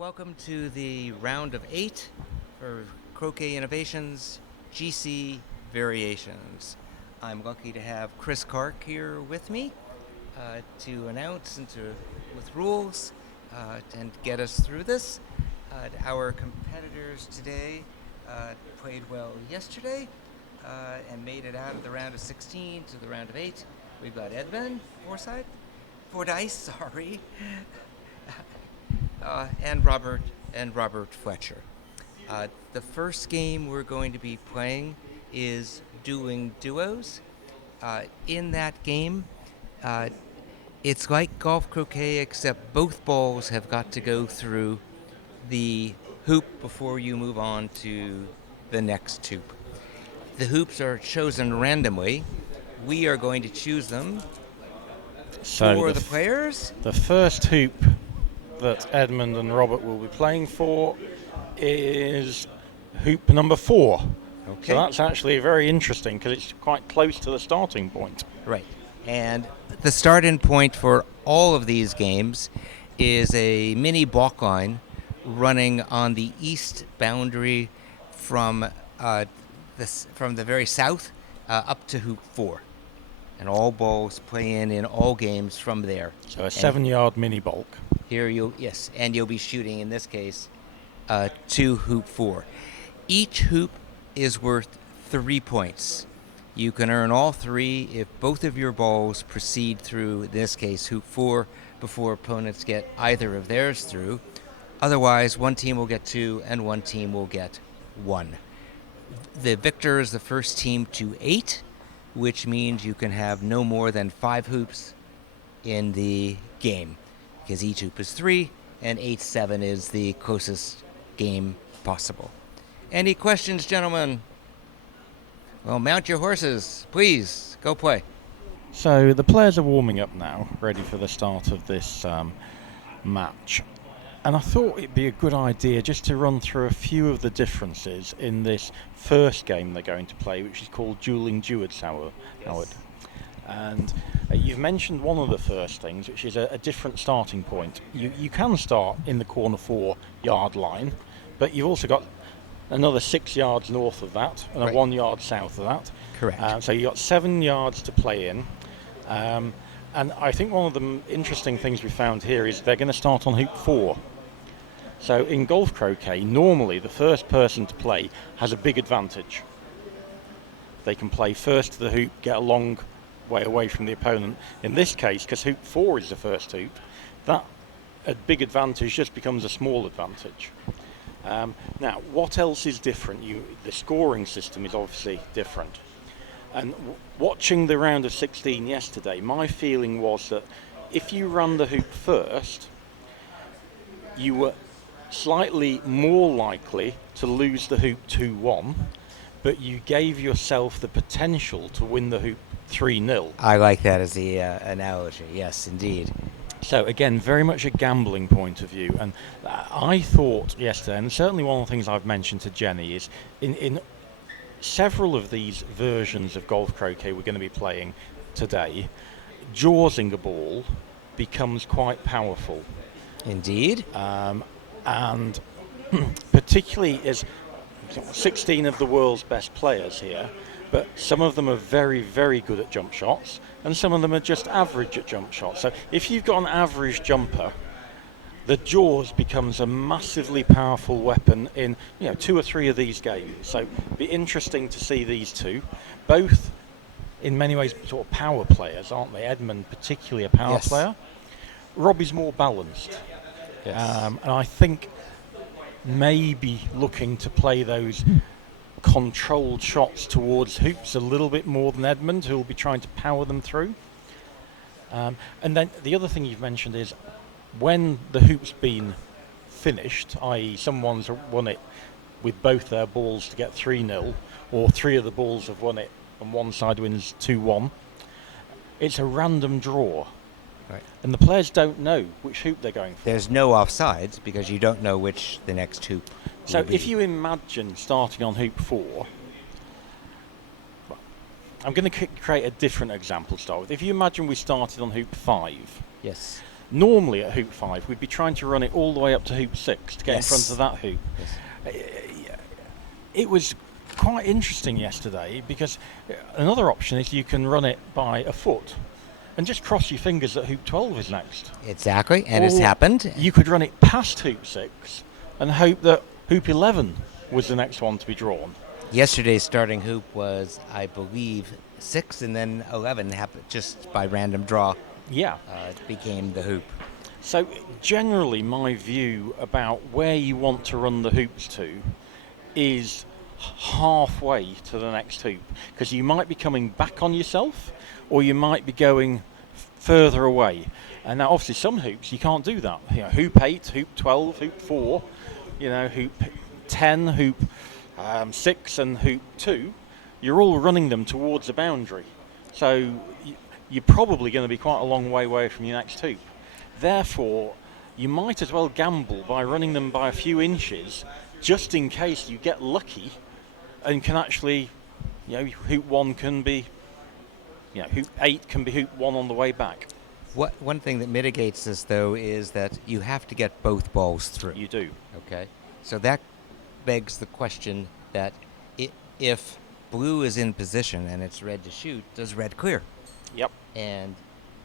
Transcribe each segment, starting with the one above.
Welcome to the round of 8 for Croquet Innovations GC Variations. I'm lucky to have Chris Clark here with me to announce and with rules and get us through this. Our competitors today played well yesterday and made it out of the round of 16 to the round of 8. We've got Edmund Fordyce, sorry. And Robert Fletcher. The first game we're going to be playing is Dueling Duos. In that game, it's like golf croquet, except both balls have got to go through the hoop before you move on to the next hoop. The hoops are chosen randomly. We are going to choose them for the players. The first hoop that Edmund and Robert will be playing for is hoop number 4. Okay. So that's actually very interesting because it's quite close to the starting point. Right. And the starting point for all of these games is a mini balk line running on the east boundary from the very south up to hoop 4. And all balls play in all games from there. So a 7-yard mini bulk. Here you'll be shooting in this case to hoop 4. Each hoop is worth 3 points. You can earn all 3 if both of your balls proceed through, in this case, hoop 4 before opponents get either of theirs through. Otherwise, one team will get 2 and one team will get 1. The victor is the first team to 8, which means you can have no more than 5 hoops in the game, because each hoop is 3, and 8-7 is the closest game possible. Any questions, gentlemen? Well, mount your horses. Please, go play. So the players are warming up now, ready for the start of this match. And I thought it'd be a good idea just to run through a few of the differences in this first game they're going to play, which is called Dueling Duos, Howard. Yes. And you've mentioned one of the first things, which is a different starting point. You can start in the corner 4-yard line, but you've also got another 6 yards north of that and a 1 yard south of that. Correct. So you've got 7 yards to play in. And I think one of the interesting things we found here is they're going to start on hoop 4. So in golf croquet, normally the first person to play has a big advantage. They can play first to the hoop, get a long way away from the opponent. In this case, because hoop 4 is the first hoop, that a big advantage just becomes a small advantage. Now, what else is different? The scoring system is obviously different. And watching the round of 16 yesterday, my feeling was that if you run the hoop first, you were slightly more likely to lose the hoop 2-1, but you gave yourself the potential to win the hoop 3-0. I like that as the analogy. Yes, indeed. So again, very much a gambling point of view. And I thought yesterday, and certainly one of the things I've mentioned to Jenny is in several of these versions of golf croquet we're going to be playing today, jawsing a ball becomes quite powerful. Indeed. And particularly as 16 of the world's best players here, but some of them are very, very good at jump shots, and some of them are just average at jump shots. So if you've got an average jumper, the jaws becomes a massively powerful weapon in 2 or 3 of these games. So it'd be interesting to see these two, both in many ways sort of power players, aren't they? Edmund particularly a power player. Robbie's more balanced. Yes. And I think maybe looking to play those controlled shots towards hoops a little bit more than Edmund, who will be trying to power them through. And then the other thing you've mentioned is when the hoop's been finished, i.e. someone's won it with both their balls to get 3-0, or 3 of the balls have won it and one side wins 2-1, it's a random draw. Right. And the players don't know which hoop they're going for. There's no offsides because you don't know which the next hoop So will be. if you imagine starting on hoop 4, I'm going to create a different example to start with. If you imagine we started on hoop 5, Yes. Normally at hoop 5, we'd be trying to run it all the way up to hoop 6 to get in front of that hoop. It was quite interesting yesterday because another option is you can run it by a foot and just cross your fingers that hoop 12 is next. Exactly, and Or it's happened. You could run it past hoop 6 and hope that hoop 11 was the next one to be drawn. Yesterday's starting hoop was, I believe, 6, and then 11 happened just by random draw. Yeah. It became the hoop. So generally my view about where you want to run the hoops to is halfway to the next hoop, because you might be coming back on yourself or you might be going further away. And now obviously some hoops you can't do that. You know, hoop 8, hoop 12, hoop 4, hoop 10, hoop 6 and hoop 2, you're all running them towards a boundary. So you're probably going to be quite a long way away from your next hoop. Therefore, you might as well gamble by running them by a few inches, just in case you get lucky and can actually, hoop 1 can be, hoop 8 can be hoop 1 on the way back. One thing that mitigates this, though, is that you have to get both balls through. You do. Okay. So that begs the question that if blue is in position and it's red to shoot, does red clear? Yep. And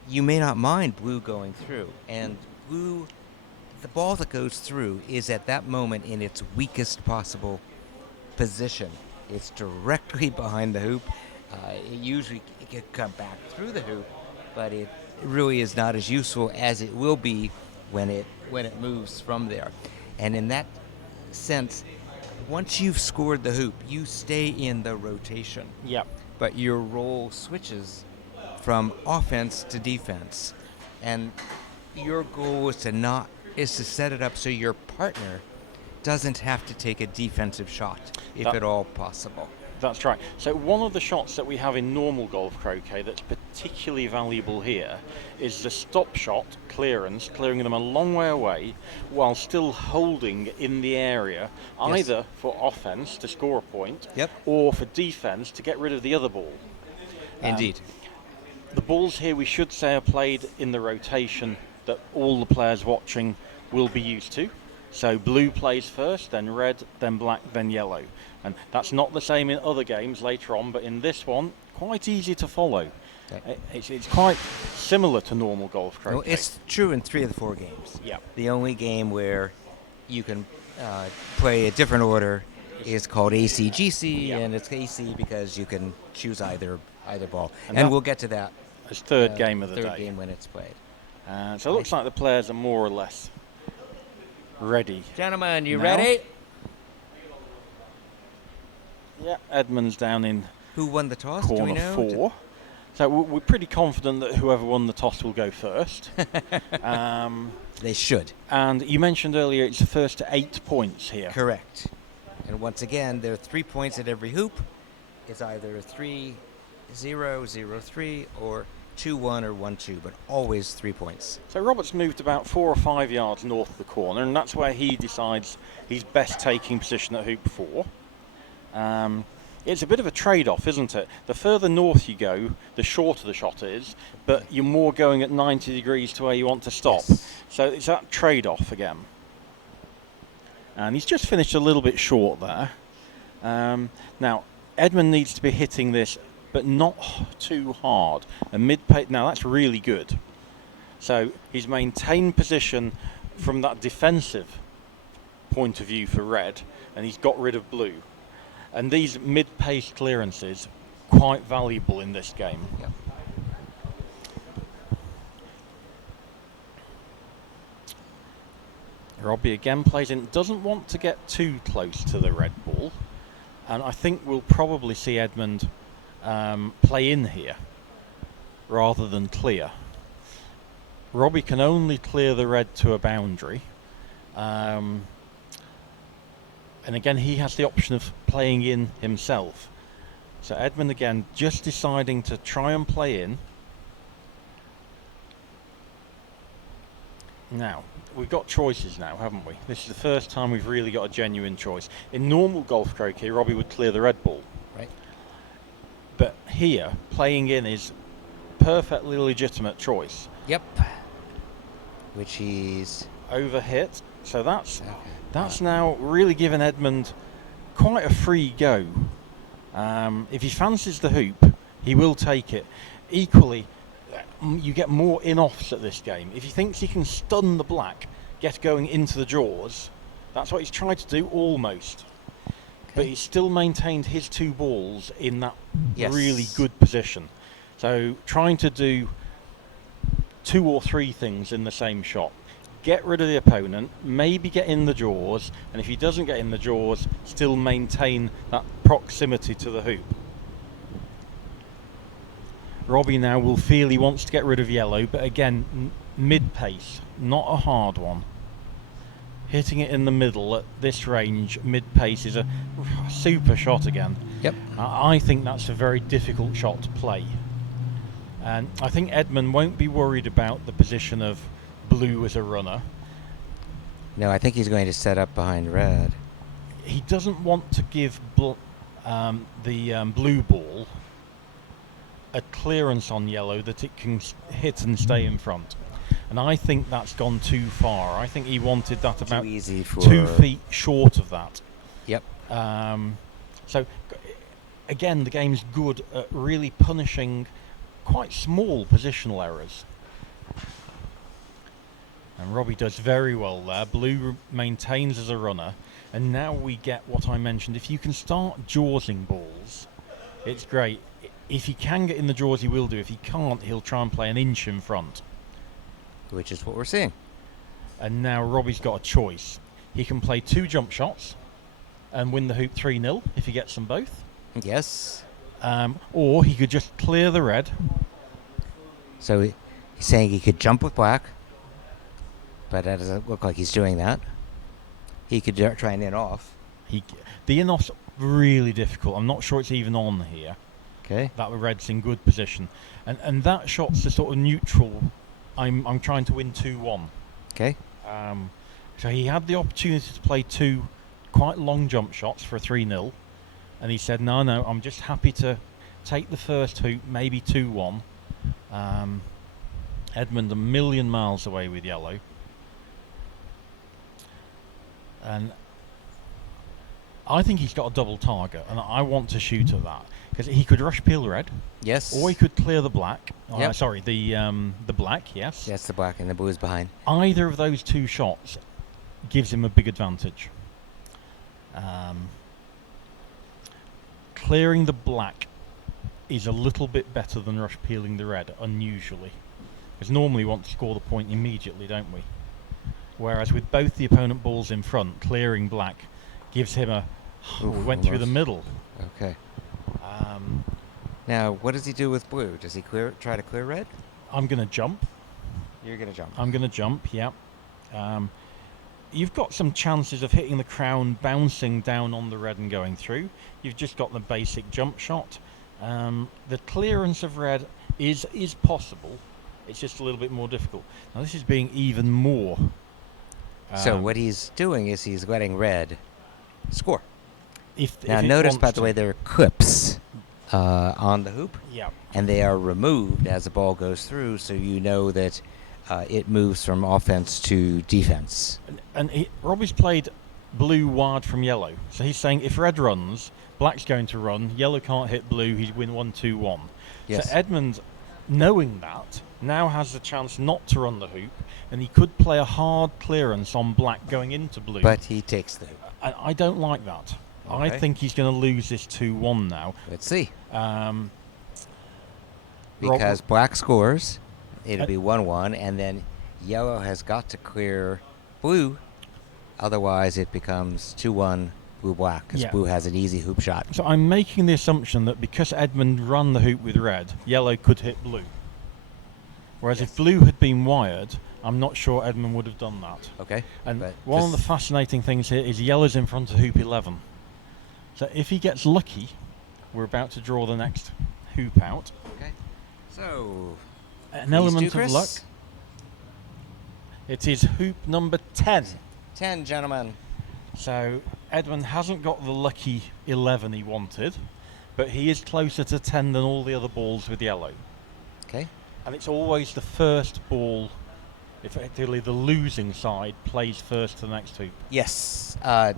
you may not mind blue going through. And blue, the ball that goes through is at that moment in its weakest possible position. It's directly behind the hoop. It usually can come back through the hoop, but it really is not as useful as it will be when it moves from there. And in that sense, once you've scored the hoop, you stay in the rotation. Yep. But your role switches from offense to defense. And your goal is to set it up so your partner doesn't have to take a defensive shot, if at all possible. That's right. So one of the shots that we have in normal golf croquet that's particularly valuable here is the stop shot clearance, clearing them a long way away while still holding in the area, either for offense to score a point, or for defense to get rid of the other ball. Indeed. The balls here, we should say, are played in the rotation that all the players watching will be used to. So blue plays first, then red, then black, then yellow. And that's not the same in other games later on, but in this one, quite easy to follow. Okay. It's quite similar to normal golf croquet. Well, it's true in 3 of the 4 games. Yeah. The only game where you can play a different order is called ACGC, and it's AC because you can choose either ball. And we'll get to that. It's third game of the day. Third game when it's played. So it looks like the players are more or less ready. Gentlemen, you ready? Yeah, Edmund's down in Who won the toss? corner Do we know? 4. So we're pretty confident that whoever won the toss will go first. They should. And you mentioned earlier it's the first to 8 points here. Correct. And once again, there are 3 points at every hoop. It's either 3-0, 0-3, or 2-1 or 1-2, but always 3 points. So Robert's moved about 4 or 5 yards north of the corner, and that's where he decides he's best taking position at hoop 4. It's a bit of a trade-off, isn't it? The further north you go, the shorter the shot is, but you're more going at 90 degrees to where you want to stop. Yes. So it's that trade-off again. And he's just finished a little bit short there. Now, Edmund needs to be hitting this, but not too hard. A mid-pace, now that's really good. So he's maintained position from that defensive point of view for red, and he's got rid of blue. And these mid-pace clearances, quite valuable in this game. Yep. Robbie again plays in, doesn't want to get too close to the red ball. And I think we'll probably see Edmund play in here rather than clear. Robbie can only clear the red to a boundary. And again, he has the option of playing in himself. So Edmund again just deciding to try and play in. Now, we've got choices now, haven't we? This is the first time we've really got a genuine choice. In normal golf croquet, Robbie would clear the red ball. Right. But here, playing in is perfectly legitimate choice. Yep. which he's overhit. So that's okay. now really given Edmund quite a free go. If he fancies the hoop, he will take it. Equally, you get more in-offs at this game. If he thinks he can stun the black, get going into the draws, that's what he's tried to do almost. But he's still maintained his 2 balls in that really good position. So trying to do 2 or 3 things in the same shot. Get rid of the opponent, maybe get in the draws, and if he doesn't get in the draws, still maintain that proximity to the hoop. Robbie now will feel he wants to get rid of yellow, but again, mid-pace, not a hard one. Hitting it in the middle at this range, mid-pace, is a super shot again. Yep. I think that's a very difficult shot to play. And I think Edmund won't be worried about the position of blue as a runner. No, I think he's going to set up behind red. He doesn't want to give the blue ball a clearance on yellow that it can hit and stay in front. And I think that's gone too far. I think he wanted that about Too easy for 2 feet short of that. Yep. So again, the game's good at really punishing quite small positional errors. And Robbie does very well there. Blue maintains as a runner. And now we get what I mentioned. If you can start jawsing balls, it's great. If he can get in the draws, he will do. If he can't, he'll try and play an inch in front. Which is what we're seeing. And now Robbie's got a choice. He can play 2 jump shots and win the hoop 3-0 if he gets them both. Yes. Or he could just clear the red. So he's saying he could jump with black, but that doesn't look like he's doing that. He could try and in off. The in-off's really difficult. I'm not sure it's even on here. Okay. That red's in good position. And that shot's the sort of neutral. I'm trying to win 2-1. Okay. So he had the opportunity to play 2 quite long jump shots for a 3-0. And he said, no, I'm just happy to take the first hoop, maybe 2-1. Edmund a million miles away with yellow. And I think he's got a double target, and I want to shoot at that. Because he could rush peel red. Yes. Or he could clear the black. Yep. Sorry, the black, yes. Yes, the black and the blue is behind. Either of those 2 shots gives him a big advantage. Clearing the black is a little bit better than rush peeling the red, unusually. Because normally we want to score the point immediately, don't we? Whereas with both the opponent balls in front, clearing black gives him a... we went through the middle. Okay. Now, what does he do with blue? Does he try to clear red? I'm going to jump. You're going to jump. I'm going to jump, yeah. You've got some chances of hitting the crown, bouncing down on the red and going through. You've just got the basic jump shot. The clearance of red is possible. It's just a little bit more difficult. Now this is being even more. So what he's doing is he's letting red score. Now if notice, by the way, there are clips on the hoop. Yeah. And they are removed as the ball goes through, so you know that it moves from offense to defense. And Robbie's played blue wide from yellow. So he's saying if red runs, black's going to run, yellow can't hit blue, he'd win 1-2-1. Yes. So Edmund, knowing that, now has the chance not to run the hoop, and he could play a hard clearance on black going into blue. But he takes the hoop. I don't like that. Okay. I think he's going to lose this 2-1 now. Let's see. Because Because black scores, it'll be 1-1, and then yellow has got to clear blue. Otherwise, it becomes 2-1 blue-black, because blue has an easy hoop shot. So I'm making the assumption that because Edmund ran the hoop with red, yellow could hit blue. Whereas if blue had been wired, I'm not sure Edmund would have done that. Okay. And one of the fascinating things here is yellow's in front of hoop 11. So if he gets lucky, we're about to draw the next hoop out. Okay. So, an element Chris? of luck. It is hoop number 10. 10, gentlemen. So Edmund hasn't got the lucky 11 he wanted, but he is closer to 10 than all the other balls with yellow. Okay. And it's always the first ball effectively the losing side plays first to the next hoop. Yes. Yeah,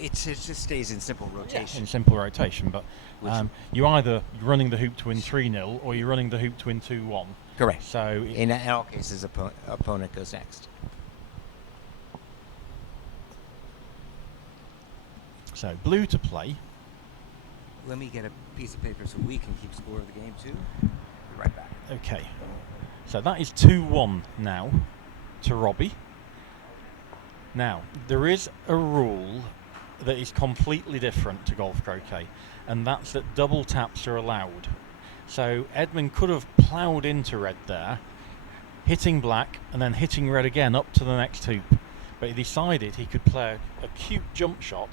it just stays in simple rotation. In simple rotation, but Which- you're either running the hoop to win 3-0 or you're running the hoop to win 2-1. Correct. So In all cases, opponent goes next. So blue to play. Let me get a piece of paper so we can keep score of the game too. Be right back. Okay. So that is 2-1 now to Robbie. Now, there is a rule that is completely different to golf croquet, and that's that double taps are allowed. So Edmund could have ploughed into red there, hitting black and then hitting red again up to the next hoop, but he decided he could play a cute jump shot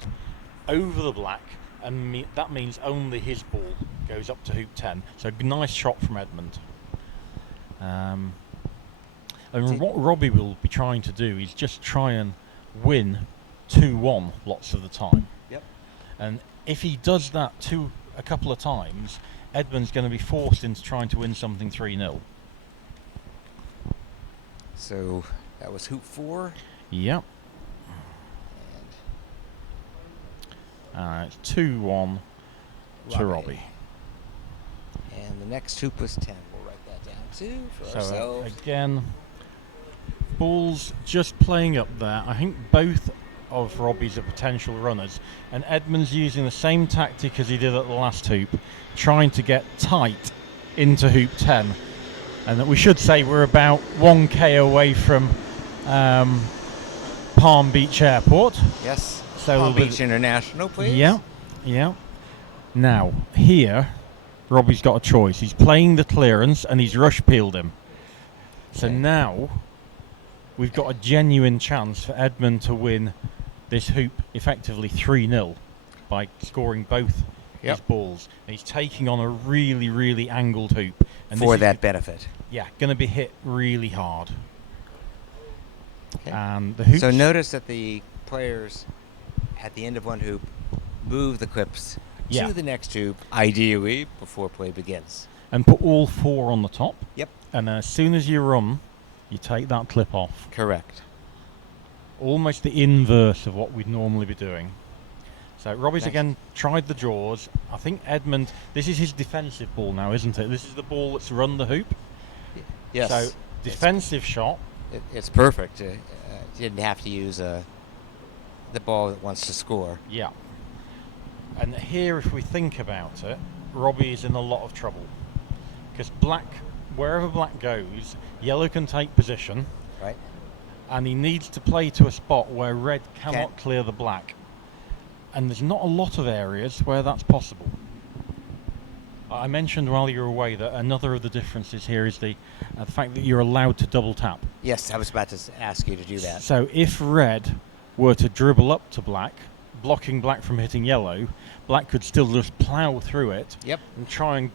over the black, and that means only his ball goes up to hoop 10. So nice shot from Edmund. And what Robbie will be trying to do is just try and win 2-1 lots of the time. Yep. And if he does that a couple of times, Edmund's going to be forced into trying to win something 3-0. So that was hoop 4. Yep. It's 2-1 to Robbie. And the next hoop was 10. We'll write that down too for So ourselves. again, ball's just playing up there. I think both of Robbie's are potential runners, and Edmund's using the same tactic as he did at the last hoop, trying to get tight into hoop 10. And that we should say we're about 1k away from Palm Beach Airport. Yes. So Palm Beach International, please. Yeah, yeah. Now, here, Robbie's got a choice. He's playing the clearance and he's rush peeled him. So Okay. now, we've got a genuine chance for Edmund to win this hoop effectively 3-0 by scoring both his balls. And he's taking on a really, really angled hoop. And For that benefit. Yeah, going to be hit really hard. Okay. And the hoops... So notice that the players at the end of one hoop move the clips to the next hoop, ideally before play begins. And put all 4 on the top. Yep. And as soon as you run, you take that clip off. Correct. Almost the inverse of what we'd normally be doing. So Robbie's Nice. again tried the jaws. I think Edmund, this is his defensive ball now, isn't it? This is the ball that's run the hoop. Yes. So defensive shot. It's perfect. You didn't have to use the ball that wants to score. Yeah. And here, if we think about it, Robbie is in a lot of trouble. Because black, wherever black goes, yellow can take position. Right. And he needs to play to a spot where red cannot clear the black. And there's not a lot of areas where that's possible. I mentioned while you were away that another of the differences here is the fact that you're allowed to double tap. Yes, I was about to ask you to do that. So if red were to dribble up to black, blocking black from hitting yellow, black could still just plough through it and try and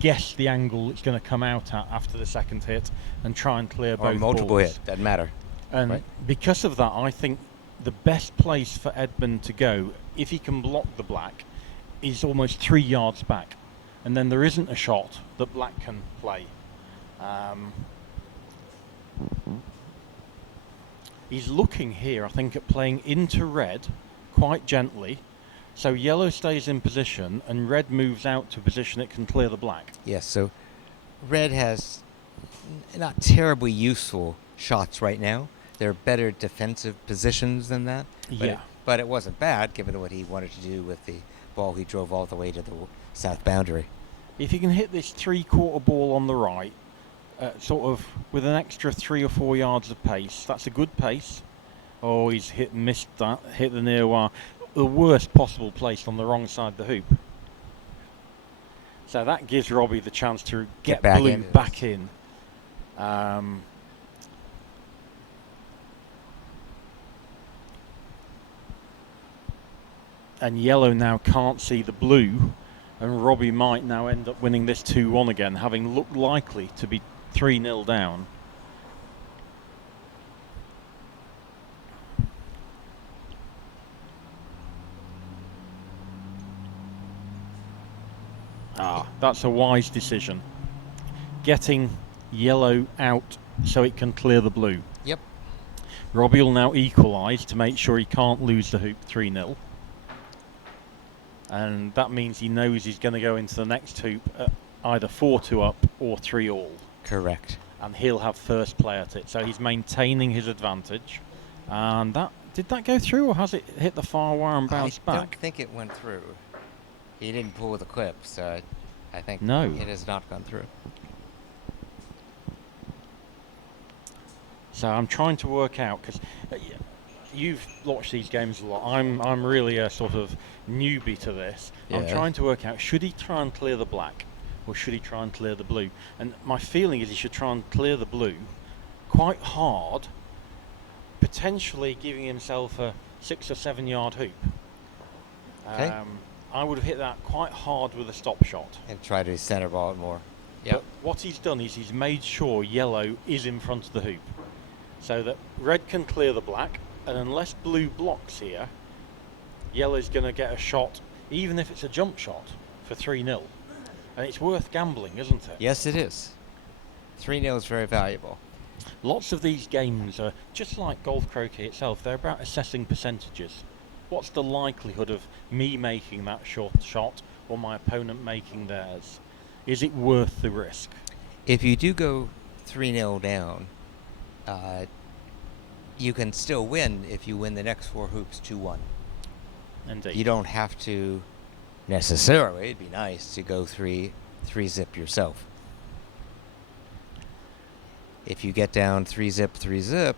guess the angle it's going to come out at after the second hit and try and clear both Or multiple balls. hit, doesn't matter. And because of that, I think the best place for Edmund to go, if he can block the black, is almost 3 yards back. And then there isn't a shot that black can play. He's looking here, I think, at playing into red quite gently. So yellow stays in position and red moves out to a position it can clear the black. Yes, so red has not terribly useful shots right now. There are better defensive positions than that. But it wasn't bad, given what he wanted to do with the ball he drove all the way to the south boundary. If you can hit this 3/4 ball on the right, sort of with an extra 3 or 4 yards of pace, that's a good pace. Oh, he's missed that, hit the near wire. The worst possible place on the wrong side of the hoop. So that gives Robbie the chance to get blue back in. And yellow now can't see the blue, and Robbie might now end up winning this 2-1 again, having looked likely to be 3-0 down. That's a wise decision. Getting yellow out so it can clear the blue. Yep. Robbie will now equalise to make sure he can't lose the hoop 3-0. And that means he knows he's going to go into the next hoop at either 4-2 up or 3-all. Correct. And he'll have first play at it. So he's maintaining his advantage. And did that go through, or has it hit the far wire and bounced back? I don't think it went through. He didn't pull the clip, so I think No. it has not gone through. So I'm trying to work out, because you've watched these games a lot. I'm really a sort of newbie to this. Yeah. I'm trying to work out, should he try and clear the black, or should he try and clear the blue? And my feeling is he should try and clear the blue quite hard, potentially giving himself a 6 or 7 yard hoop. Okay. I would have hit that quite hard with a stop shot. And try to center ball it more. Yep. But what he's done is he's made sure yellow is in front of the hoop, so that red can clear the black, and unless blue blocks here, yellow's going to get a shot, even if it's a jump shot, for 3-0. And it's worth gambling, isn't it? Yes, it is. 3-0 is very valuable. Lots of these games are just like golf croquet itself. They're about assessing percentages. What's the likelihood of me making that short shot or my opponent making theirs? Is it worth the risk? If you do go 3-0 down, you can still win if you win the next 4 hoops 2-1. Indeed. You don't have to necessarily. It'd be nice to go 3-zip yourself. If you get down 3-zip, 3-zip,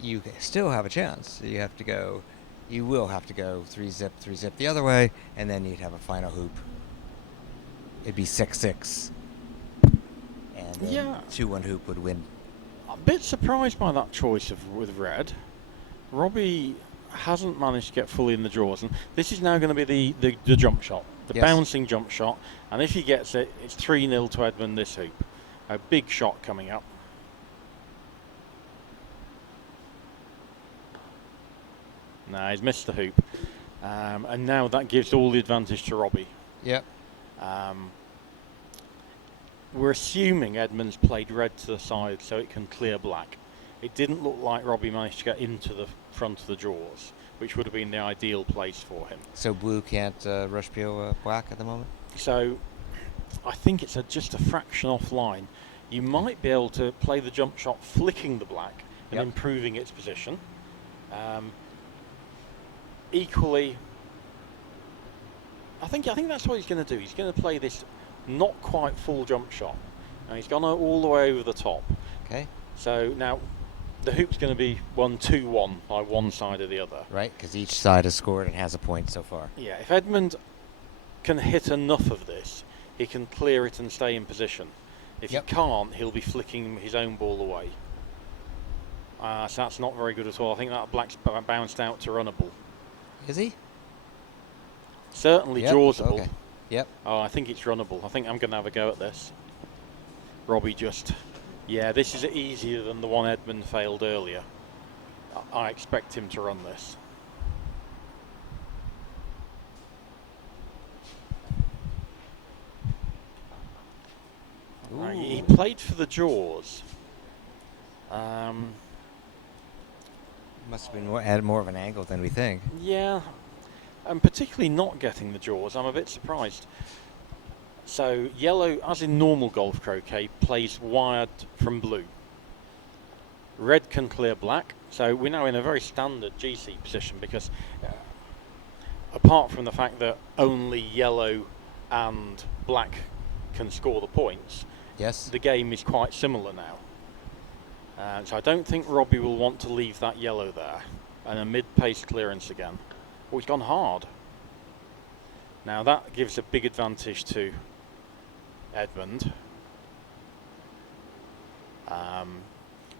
you still have a chance. You will have to go 3-zip, 3-zip the other way, and then you'd have a final hoop. It'd be 6-6. And Yeah. 2-1 hoop would win. A bit surprised by that choice with red. Robbie hasn't managed to get fully in the draws, and this is now going to be the jump shot, the Yes. bouncing jump shot, and if he gets it, it's 3-0 to Edmund this hoop. A big shot coming up. Nah, he's missed the hoop, and now that gives all the advantage to Robbie. Yep. We're assuming Edmund's played red to the side so it can clear black. It didn't look like Robbie managed to get into the front of the drawers, which would have been the ideal place for him. So blue can't rush peel black at the moment? So I think it's just a fraction offline. You might be able to play the jump shot flicking the black and Yep. improving its position. Equally, I think that's what he's going to do. He's going to play this not quite full jump shot. Now he's gone all the way over the top. Okay. So now the hoop's going to be 1-2-1 by one side or the other. Right, because each side has scored and has a point so far. Yeah, if Edmund can hit enough of this, he can clear it and stay in position. If Yep. he can't, he'll be flicking his own ball away. So that's not very good at all. I think that black's bounced out to runnable. Is he? Certainly Yep, jawsable. okay. Yep. Oh, I think it's runnable. I think I'm going to have a go at this. Robbie just... Yeah, this is easier than the one Edmund failed earlier. I expect him to run this. Right, he played for the jaws. Must have been at more of an angle than we think. Yeah, and particularly not getting the jaws, I'm a bit surprised. So yellow, as in normal golf croquet, plays wired from blue. Red can clear black, so we're now in a very standard GC position because apart from the fact that only yellow and black can score the points, Yes. the game is quite similar now. So I don't think Robbie will want to leave that yellow there. And a mid-pace clearance again. Oh, he's gone hard. Now that gives a big advantage to Edmund.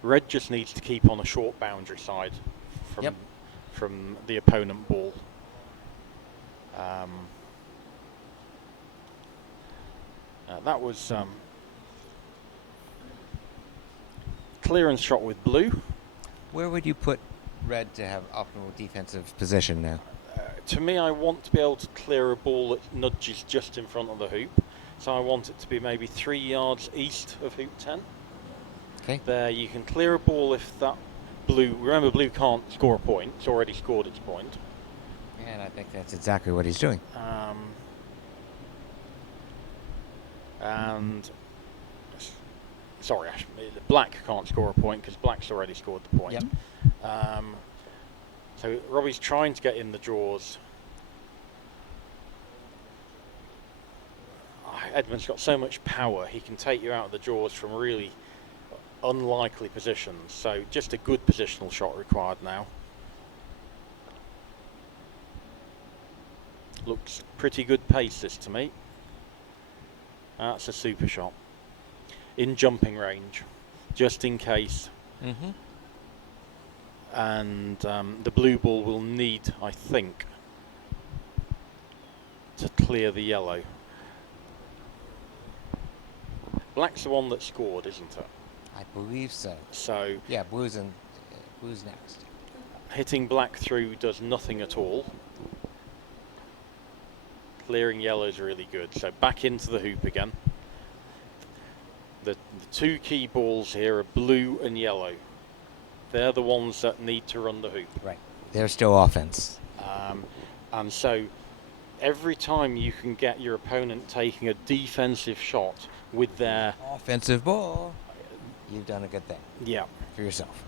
Red just needs to keep on a short boundary side from the opponent ball. That was clearance shot with blue. Where would you put red to have optimal defensive position now? To me, I want to be able to clear a ball that nudges just in front of the hoop. So I want it to be maybe 3 yards east of hoop 10. Okay. There you can clear a ball if that blue, remember blue can't score a point, it's already scored its point. And I think that's exactly what he's doing. And sorry, the black can't score a point because black's already scored the point. Yep. So Robbie's trying to get in the draws. Edmund's got so much power, he can take you out of the draws from really unlikely positions. So just a good positional shot required now. Looks pretty good pace this to me. That's a super shot. In jumping range, just in case. Mm-hmm. And the blue ball will need, I think, to clear the yellow. Black's the one that scored, isn't it? I believe so. So yeah, blue's next. Hitting black through does nothing at all. Clearing yellow is really good. So back into the hoop again. The two key balls here are blue and yellow. They're the ones that need to run the hoop. Right. They're still offense. And so every time you can get your opponent taking a defensive shot with their offensive ball, you've done a good thing. Yeah. For yourself.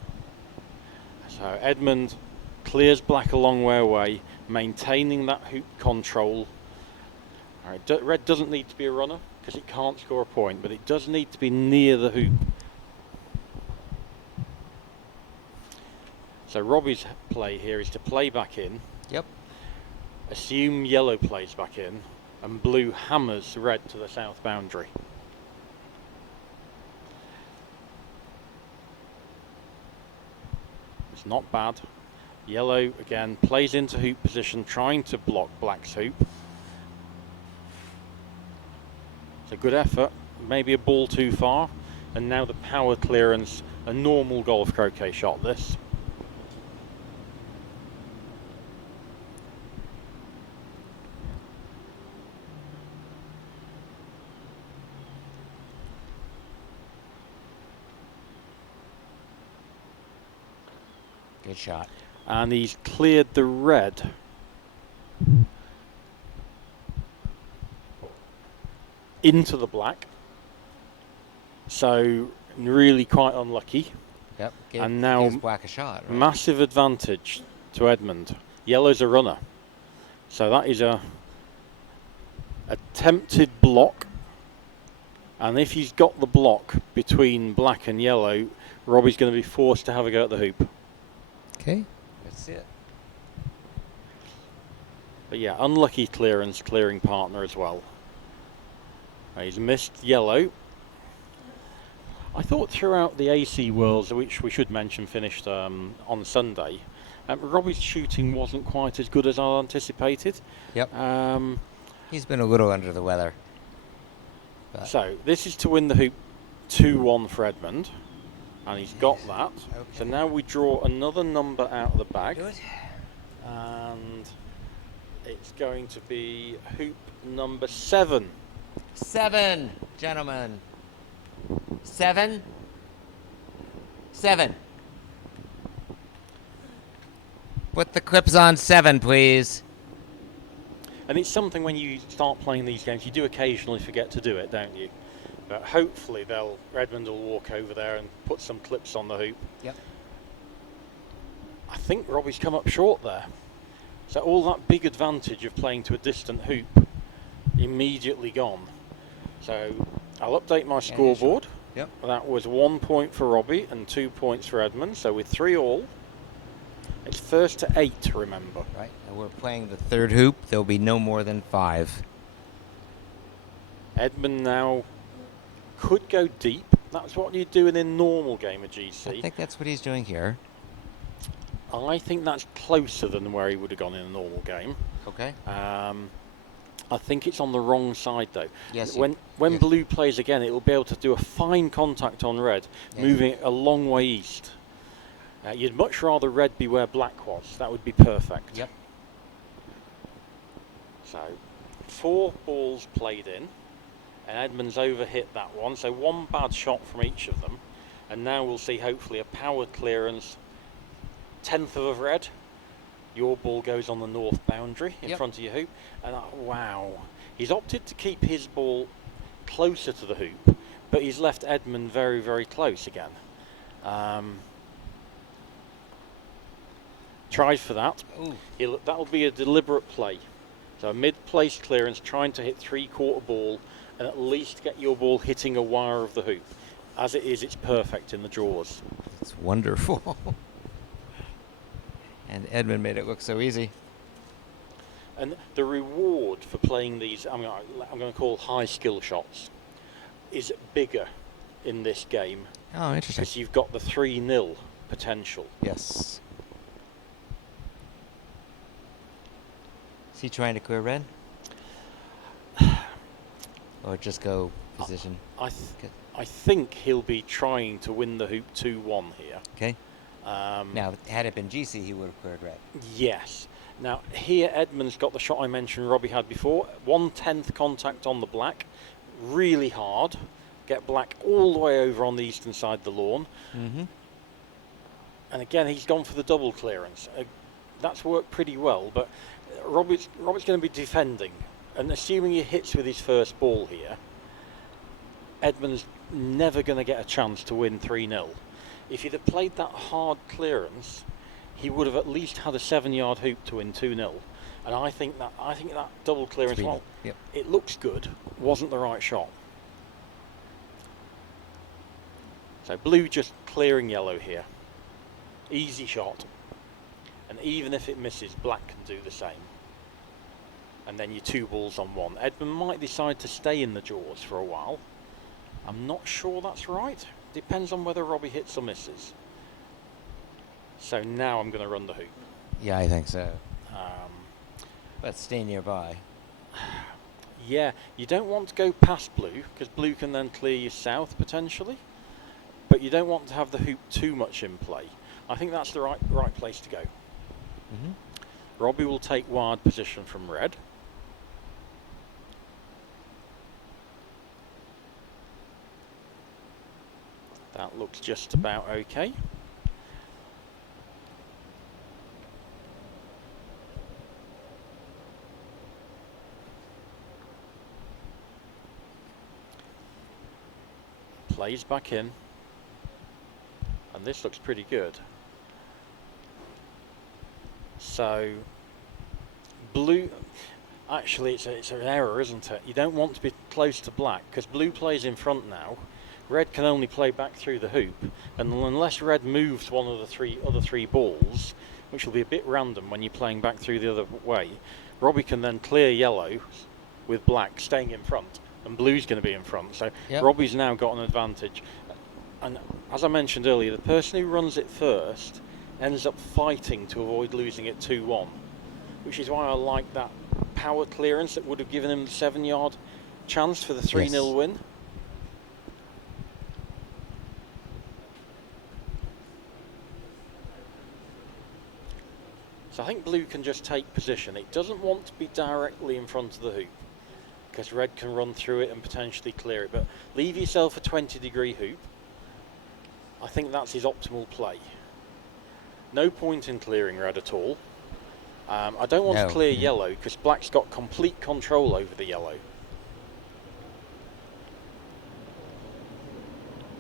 So Edmund clears black a long way away, maintaining that hoop control. All right, red doesn't need to be a runner because it can't score a point, but it does need to be near the hoop. So Robbie's play here is to play back in. Yep. Assume yellow plays back in, and blue hammers red to the south boundary. It's not bad. Yellow again plays into hoop position, trying to block black's hoop. It's a good effort, maybe a ball too far, and now the power clearance, a normal golf croquet shot this. Good shot. And he's cleared the red. Into the black. So really quite unlucky. Yep. And now gives black a shot. Right? Massive advantage to Edmund. Yellow's a runner. So that is a attempted block. And if he's got the block between black and yellow, Robbie's going to be forced to have a go at the hoop. Okay, that's it. But yeah, unlucky clearance, clearing partner as well. He's missed yellow. I thought throughout the AC Worlds, which we should mention finished on Sunday, Robbie's shooting wasn't quite as good as I anticipated. Yep. He's been a little under the weather. So this is to win the hoop 2-1 for Edmund. And he's got that. Okay. So now we draw another number out of the bag. Good. And it's going to be hoop number 7. 7, gentlemen. 7. 7. Put the clips on 7, please. And it's something when you start playing these games, you do occasionally forget to do it, don't you? But hopefully Edmund will walk over there and put some clips on the hoop. Yep. I think Robbie's come up short there. So all that big advantage of playing to a distant hoop, immediately gone. So I'll update my scoreboard. Yep. That was 1 point for Robbie and 2 points for Edmund. So with 3 all, it's first to 8, remember. Right, and we're playing the third hoop. There'll be no more than 5. Edmund now could go deep. That's what you do in a normal game of GC. I think that's what he's doing here. I think that's closer than where he would have gone in a normal game. Okay. I think it's on the wrong side though. Yes. When yes. blue plays again, it will be able to do a fine contact on red, yes. moving it a long way east. You'd much rather red be where black was. That would be perfect. Yep. So, 4 balls played in. And Edmund's overhit that one, so one bad shot from each of them. And now we'll see hopefully a powered clearance, 10th of a red. Your ball goes on the north boundary in front of your hoop. And wow, he's opted to keep his ball closer to the hoop, but he's left Edmund very, very close again. Tries for that. That'll be a deliberate play. So a mid-place clearance, trying to hit 3/4 ball and at least get your ball hitting a wire of the hoop. As it is, it's perfect in the draws. It's wonderful. And Edmund made it look so easy. And the reward for playing these, I'm going to call high skill shots, is bigger in this game. Oh, interesting. Because you've got the 3-0 potential. Yes. Is he trying to clear red? Or just go position? I think he'll be trying to win the hoop 2-1 here. Okay. Now, had it been GC, he would have cleared red. Yes. Now, here Edmund's got the shot I mentioned Robbie had before. 1/10 contact on the black. Really hard. Get black all the way over on the eastern side of the lawn. Mm-hmm. And again, he's gone for the double clearance. That's worked pretty well, but Robert's going to be defending. And assuming he hits with his first ball here, Edmund's never going to get a chance to win 3-0. If he'd have played that hard clearance, he would have at least had a 7-yard hoop to win 2-0. And I think that double clearance, well, it looks good, wasn't the right shot. So blue just clearing yellow here. Easy shot. And even if it misses, black can do the same. And then your 2 balls on 1. Edmund might decide to stay in the jaws for a while. I'm not sure that's right. Depends on whether Robbie hits or misses. So now I'm going to run the hoop. Yeah, I think so. But stay nearby. Yeah, you don't want to go past blue, because blue can then clear you south potentially. But you don't want to have the hoop too much in play. I think that's the right place to go. Mm-hmm. Robbie will take wide position from red. That looks just about okay. Plays back in. And this looks pretty good. So, blue, actually it's an error, isn't it? You don't want to be close to black, because blue plays in front now. Red can only play back through the hoop, and unless red moves one of the other three balls, which will be a bit random when you're playing back through the other way, Robbie can then clear yellow with black staying in front, and blue's going to be in front. So Robbie's now got an advantage. And as I mentioned earlier, the person who runs it first ends up fighting to avoid losing it 2-1, which is why I like that power clearance that would have given him the 7-yard chance for the 3-0 win. So I think blue can just take position. It doesn't want to be directly in front of the hoop, because red can run through it and potentially clear it. But leave yourself a 20-degree hoop. I think that's his optimal play. No point in clearing red at all. I don't want to clear yellow, because black's got complete control over the yellow.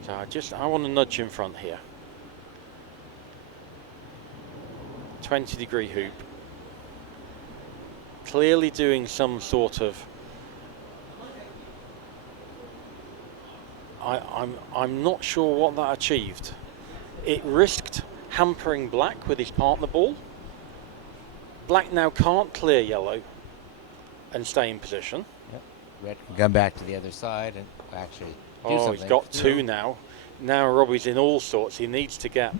So I want to nudge in front here. 20-degree hoop. Clearly doing some sort of... I'm not sure what that achieved. It risked hampering black with his partner ball. Black now can't clear yellow and stay in position. Yep. Red can come back to the other side and actually do something. He's got 2 now. Now Robbie's in all sorts. He needs to get...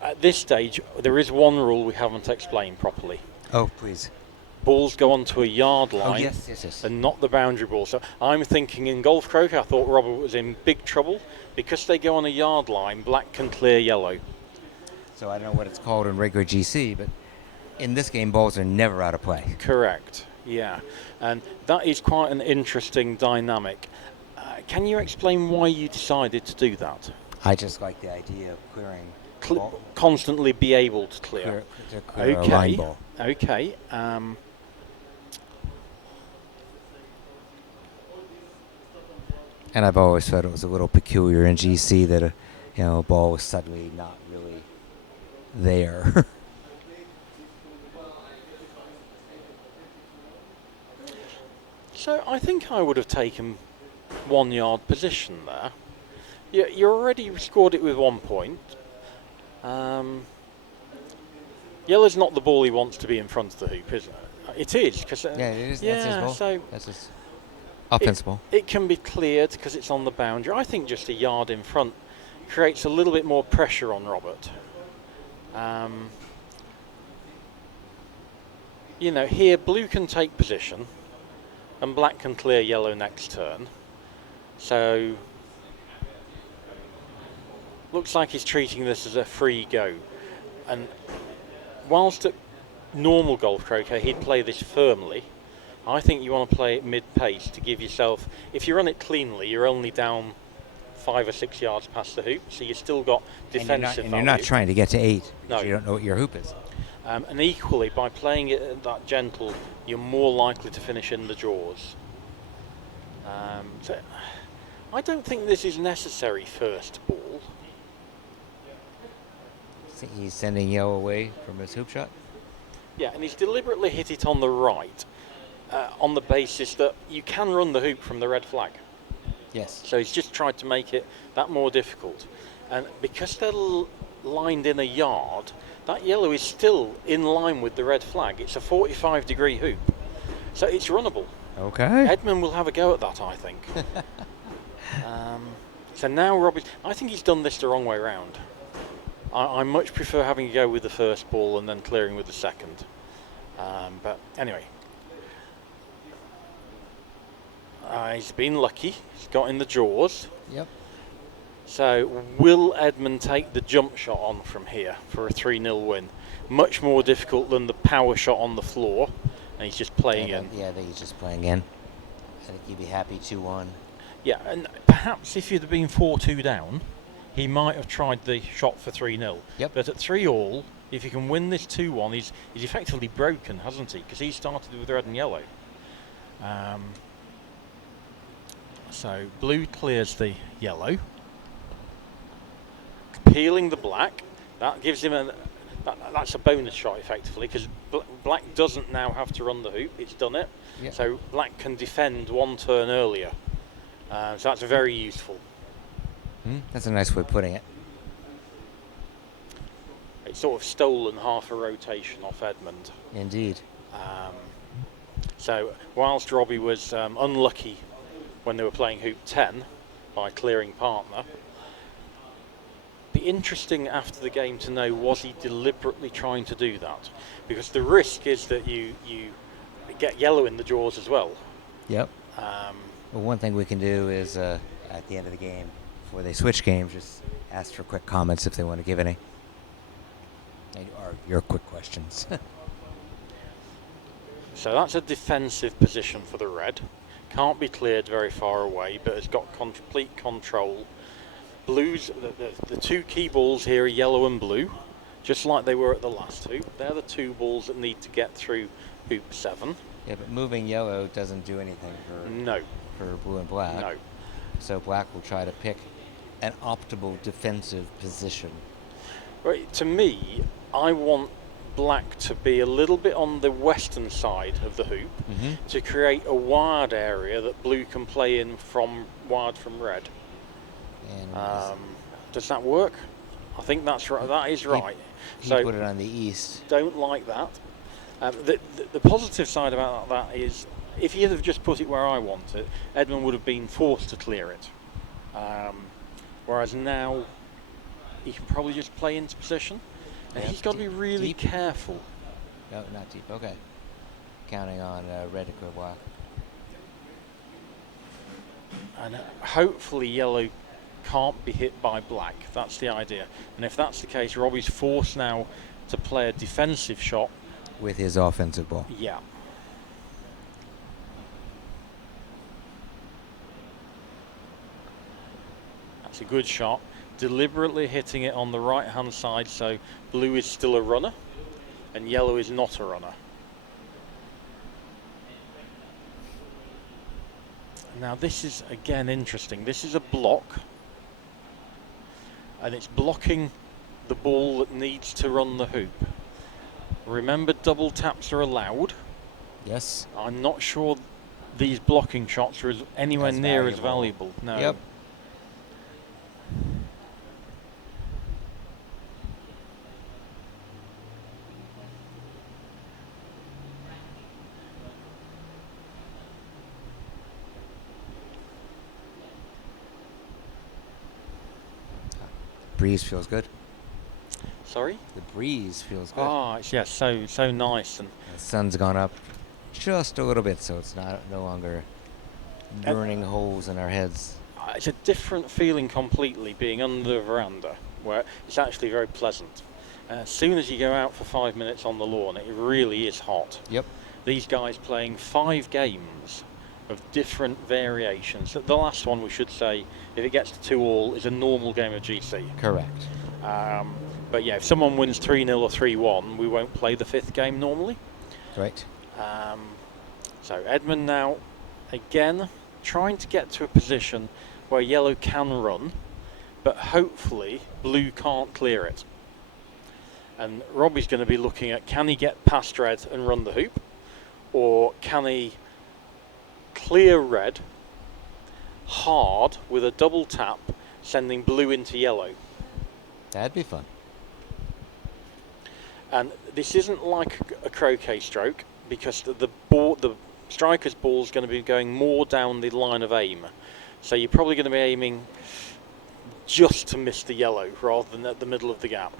At this stage, there is one rule we haven't explained properly. Oh, please. Balls go onto a yard line yes. and not the boundary ball. So I'm thinking in golf croquet, I thought Robert was in big trouble. Because they go on a yard line, black can clear yellow. So I don't know what it's called in regular GC, but in this game, balls are never out of play. Correct, yeah. And that is quite an interesting dynamic. Can you explain why you decided to do that? I just like the idea of clearing. Constantly be able to clear. Clear a line ball. Okay. And I've always thought it was a little peculiar in GC that a ball was suddenly not really there. So I think I would have taken 1 yard position there. You already scored it with 1 point. Yellow's not the ball he wants to be in front of the hoop, is it? It is, because yeah, it is. yeah, that's his ball. so that's his offense ball. It can be cleared because it's on the boundary. I think just a yard in front creates a little bit more pressure on Robert. Here blue can take position and black can clear yellow next turn. So looks like he's treating this as a free go. And whilst at normal golf croquet he'd play this firmly, I think you want to play it mid-pace to give yourself, if you run it cleanly, you're only down 5 or 6 yards past the hoop, so you've still got defensive and you're not trying to get to 8. No. You don't know what your hoop is. And equally, by playing it that gentle, you're more likely to finish in the draws. So I don't think this is necessary first ball. He's sending yellow away from his hoop shot. Yeah, and he's deliberately hit it on the right, on the basis that you can run the hoop from the red flag. Yes. So he's just tried to make it that more difficult. And because they're lined in a yard, that yellow is still in line with the red flag. It's a 45-degree hoop, so it's runnable. Okay. Edmund will have a go at that, I think. So now Robbie, I think he's done this the wrong way round. I much prefer having a go with the first ball and then clearing with the second. But anyway, he's been lucky. He's got in the jaws. Yep. So will Edmund take the jump shot on from here for a 3-0 win? Much more difficult than the power shot on the floor, and he's just playing in. Yeah, I think he's just playing in. I think he'd be happy 2-1. Yeah, and perhaps if you'd have been 4-2 down, he might have tried the shot for 3-0. Yep. But at 3-all, if he can win this 2-1, he's effectively broken, hasn't he? Because he started with red and yellow. So blue clears the yellow, peeling the black. That gives him that's a bonus shot effectively, because black doesn't now have to run the hoop. It's done it. Yep. So black can defend 1 turn earlier. So that's very useful. That's a nice way of putting it. It's sort of stolen half a rotation off Edmund. Indeed. So whilst Robbie was unlucky when they were playing hoop 10 by clearing partner, be interesting after the game to know, was he deliberately trying to do that? Because the risk is that you get yellow in the jaws as well. Yep. Well, one thing we can do is at the end of the game, before they switch games, just ask for quick comments if they want to give any. Or your quick questions. So that's a defensive position for the red. Can't be cleared very far away, but has got complete control. Blues, the 2 key balls here are yellow and blue, just like they were at the last hoop. They're the 2 balls that need to get through hoop 7. Yeah, but moving yellow doesn't do anything for blue and black. No. So black will try to pick an optimal defensive position. Right, to me, I want black to be a little bit on the western side of the hoop to create a wide area that blue can play in from wide from red. And does that work? I think that's right. That is right. So put it on the east. Don't like that. The positive side about that is, if he'd have just put it where I want it, Edmund would have been forced to clear it. Whereas now, he can probably just play into position. And he's got to be really careful. No, not deep. Okay. Counting on red to clear black. And hopefully yellow can't be hit by black. That's the idea. And if that's the case, Robbie's forced now to play a defensive shot with his offensive ball. Yeah. That's a good shot. Deliberately hitting it on the right-hand side, so blue is still a runner and yellow is not a runner. Now this is again interesting. This is a block, and it's blocking the ball that needs to run the hoop. Remember, double taps are allowed. Yes. I'm not sure these blocking shots are anywhere near as valuable. No. Yep. Breeze feels good. Sorry? The breeze feels good. Oh, it's, yeah, so nice. And the sun's gone up just a little bit, so it's no longer burning holes in our heads. It's a different feeling completely being under the veranda, where it's actually very pleasant. As soon as you go out for 5 minutes on the lawn, it really is hot. Yep. These guys playing 5 games of different variations. The last one, we should say, if it gets to 2-all, is a normal game of GC. Correct. But yeah, if someone wins 3-0 or 3-1, we won't play the 5th game normally. Right. So Edmund now, again, trying to get to a position where yellow can run, but hopefully blue can't clear it. And Robbie's going to be looking at, can he get past red and run the hoop, or can he clear red hard with a double tap, sending blue into yellow. That'd be fun. And this isn't like a croquet stroke, because the striker's ball is going to be going more down the line of aim. So you're probably going to be aiming just to miss the yellow rather than at the middle of the gap.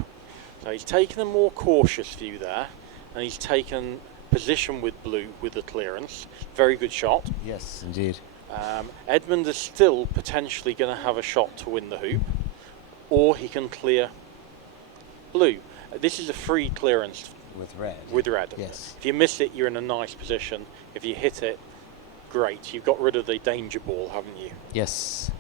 So he's taken a more cautious view there, and he's taken position with blue with the clearance. Very good shot. Yes, indeed. Edmund is still potentially going to have a shot to win the hoop, or he can clear blue. This is a free clearance with red. With red. Yes. If you miss it, you're in a nice position. If you hit it, great. You've got rid of the danger ball, haven't you? Yes.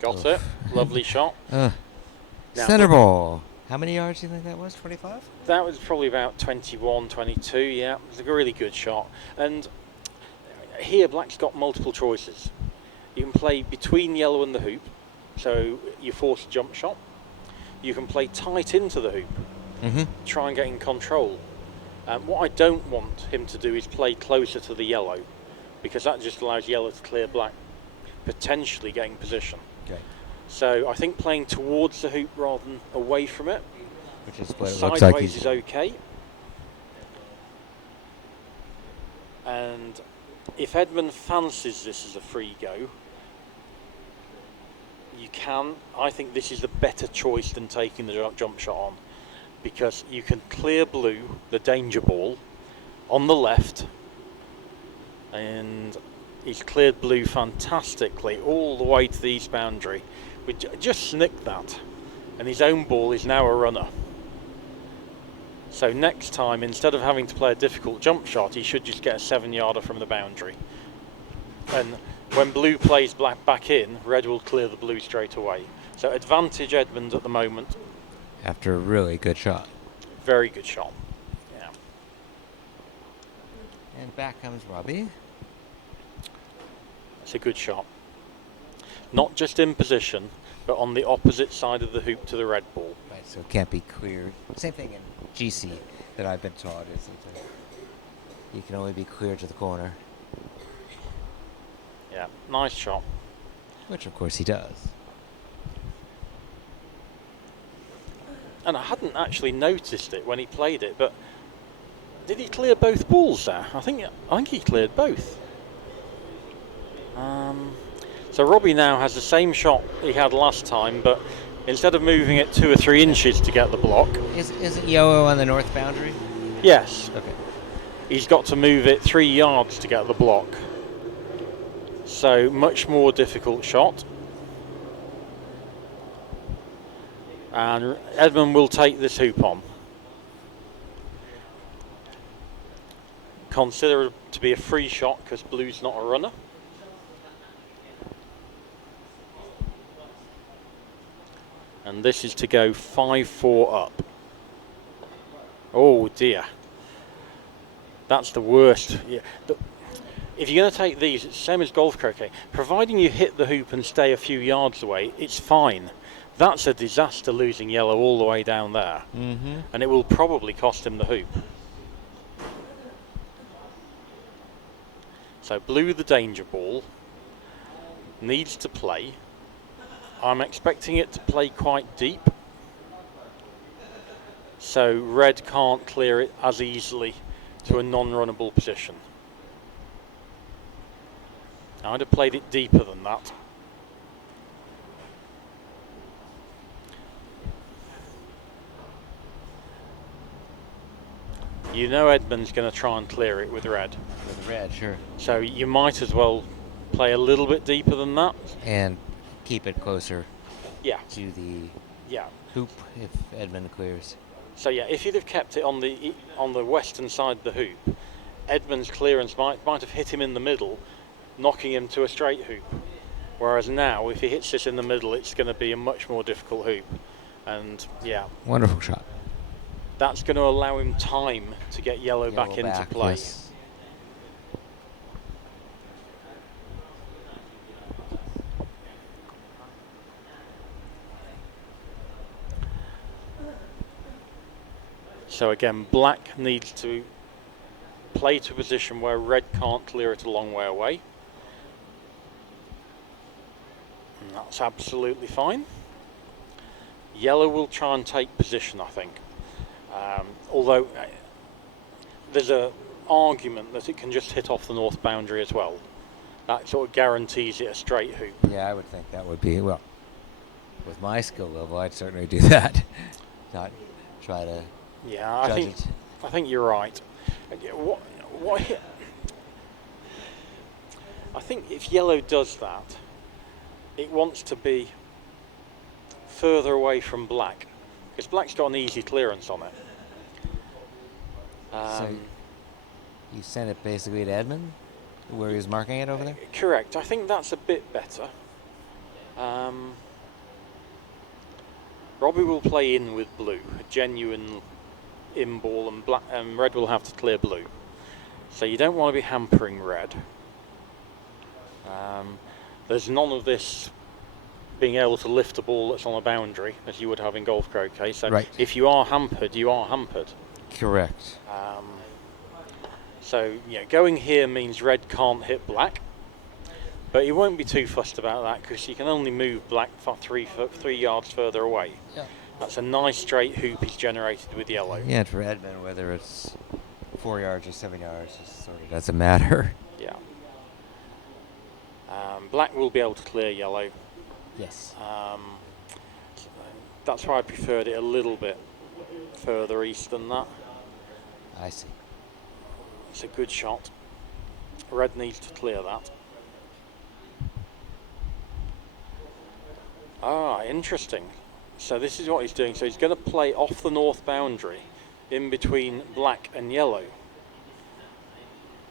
Got it. Lovely shot. Now, center ball. How many yards do you think that was? 25? That was probably about 21, 22, yeah. It was a really good shot. And here, black's got multiple choices. You can play between yellow and the hoop, so you force a jump shot. You can play tight into the hoop, try and get in control. What I don't want him to do is play closer to the yellow, because that just allows yellow to clear black, potentially getting position. Okay. So I think playing towards the hoop rather than away from it, which is what it sideways looks like he's is okay. And if Edmund fancies this as a free go, you can. I think this is a better choice than taking the jump shot on, because you can clear blue, the danger ball, on the left, and he's cleared blue fantastically all the way to the east boundary. We just snicked that, and his own ball is now a runner. So next time, instead of having to play a difficult jump shot, he should just get a 7-yarder from the boundary. And when blue plays black back in, red will clear the blue straight away. So advantage Edmund at the moment. after a really good shot. Very good shot. Yeah. And back comes Robbie. It's a good shot. Not just in position, but on the opposite side of the hoop to the red ball. Right, so it can't be clear. Same thing in GC that I've been taught is that you can only be clear to the corner. Yeah, nice shot. Which of course he does. And I hadn't actually noticed it when he played it, but did he clear both balls there? I think he cleared both. So Robbie now has the same shot he had last time, but instead of moving it 2 or 3 inches to get the block. Isn't yellow on the north boundary? Yes. Okay. He's got to move it 3 yards to get the block. So much more difficult shot. And Edmund will take this hoop on. Consider it to be a free shot because blue's not a runner. And this is to go 5-4 up. Oh dear. That's the worst. Yeah. If you're going to take these, it's the same as golf croquet. Providing you hit the hoop and stay a few yards away, it's fine. That's a disaster losing yellow all the way down there. Mm-hmm. And it will probably cost him the hoop. So blue, the danger ball, needs to play. I'm expecting it to play quite deep. So red can't clear it as easily to a non-runnable position. I'd have played it deeper than that. You know Edmund's going to try and clear it with red. With red, sure. So you might as well play a little bit deeper than that. And keep it closer Yeah. to the Yeah. hoop if Edmund clears. So yeah, if you'd have kept it on the western side of the hoop, Edmund's clearance might have hit him in the middle, knocking him to a straight hoop. Whereas now, if he hits this in the middle, it's going to be a much more difficult hoop. And yeah, Wonderful shot. that's going to allow him time to get yellow back into play. Yes. So again, black needs to play to a position where red can't clear it a long way away. And that's absolutely fine. Yellow will try and take position, I think. Although there's an argument that it can just hit off the north boundary as well. That sort of guarantees it a straight hoop. Yeah, I would think that would be, well, with my skill level, I'd certainly do that. Not try to Yeah, I think you're right. I think if yellow does that, it wants to be further away from black, because black's got an easy clearance on it. So you sent it basically to Edmund, where he was marking it over there? Correct. I think that's a bit better. Robbie will play in with blue, a genuine in ball, and black and red will have to clear blue. So you don't want to be hampering red. There's none of this being able to lift a ball that's on a boundary as you would have in golf croquet. So right. If you are hampered, you are hampered. Correct. So yeah, going here means red can't hit black, but he won't be too fussed about that because you can only move black 3 yards further away. Yeah. That's a nice straight hoop he's generated with yellow. Yeah, and for Edmund, whether it's 4 yards or 7 yards, it sort of doesn't matter. Yeah. Black will be able to clear yellow. Yes. That's why I preferred it a little bit further east than that. I see. It's a good shot. Red needs to clear that. Ah, interesting. So this is what he's doing. So he's going to play off the north boundary in between black and yellow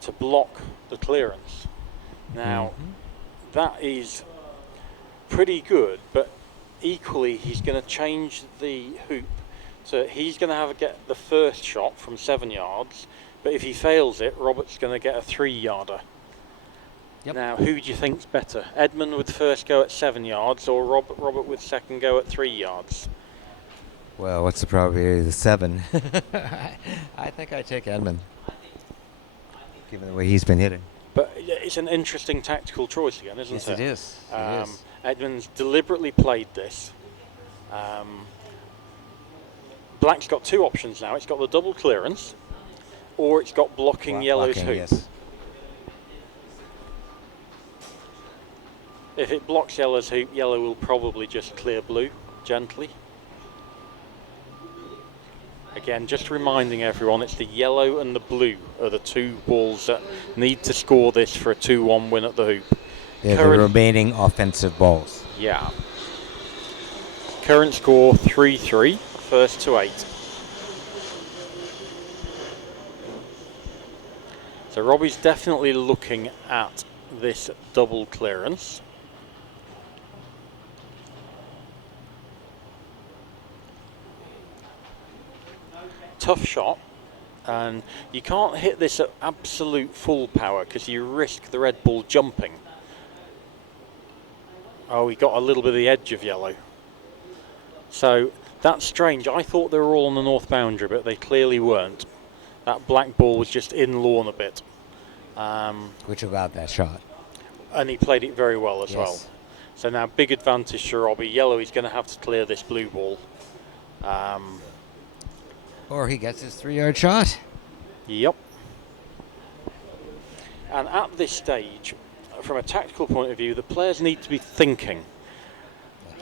to block the clearance. Now, that is pretty good, but equally he's going to change the hoop. So he's going to have to get the first shot from 7 yards, but if he fails it, Robert's going to get a 3-yarder. Yep. Now, who do you think's better? Edmund with first go at 7 yards, or Robert with second go at 3 yards? Well, what's the probability of the 7? I think I take Edmund, given the way he's been hitting. But it's an interesting tactical choice again, isn't Yes, it? it is. It is. Edmund's deliberately played this. Black's got 2 options now. It's got the double clearance, or it's got blocking yellow's hoop. Yes. If it blocks yellow's hoop, yellow will probably just clear blue gently. Again, just reminding everyone, it's the yellow and the blue are the 2 balls that need to score this for a 2-1 win at the hoop. They're the remaining offensive balls. Yeah. Current score 3-3, first to 8. So Robbie's definitely looking at this double clearance. Tough shot, and you can't hit this at absolute full power because you risk the red ball jumping. Oh, he got a little bit of the edge of yellow. So that's strange. I thought they were all on the north boundary, but they clearly weren't. That black ball was just in lawn a bit. Which allowed that shot. And he played it very well as well. Yes. So now big advantage to Robbie. Yellow is going to have to clear this blue ball. Or he gets his 3-yard shot. Yep. And at this stage, from a tactical point of view, the players need to be thinking.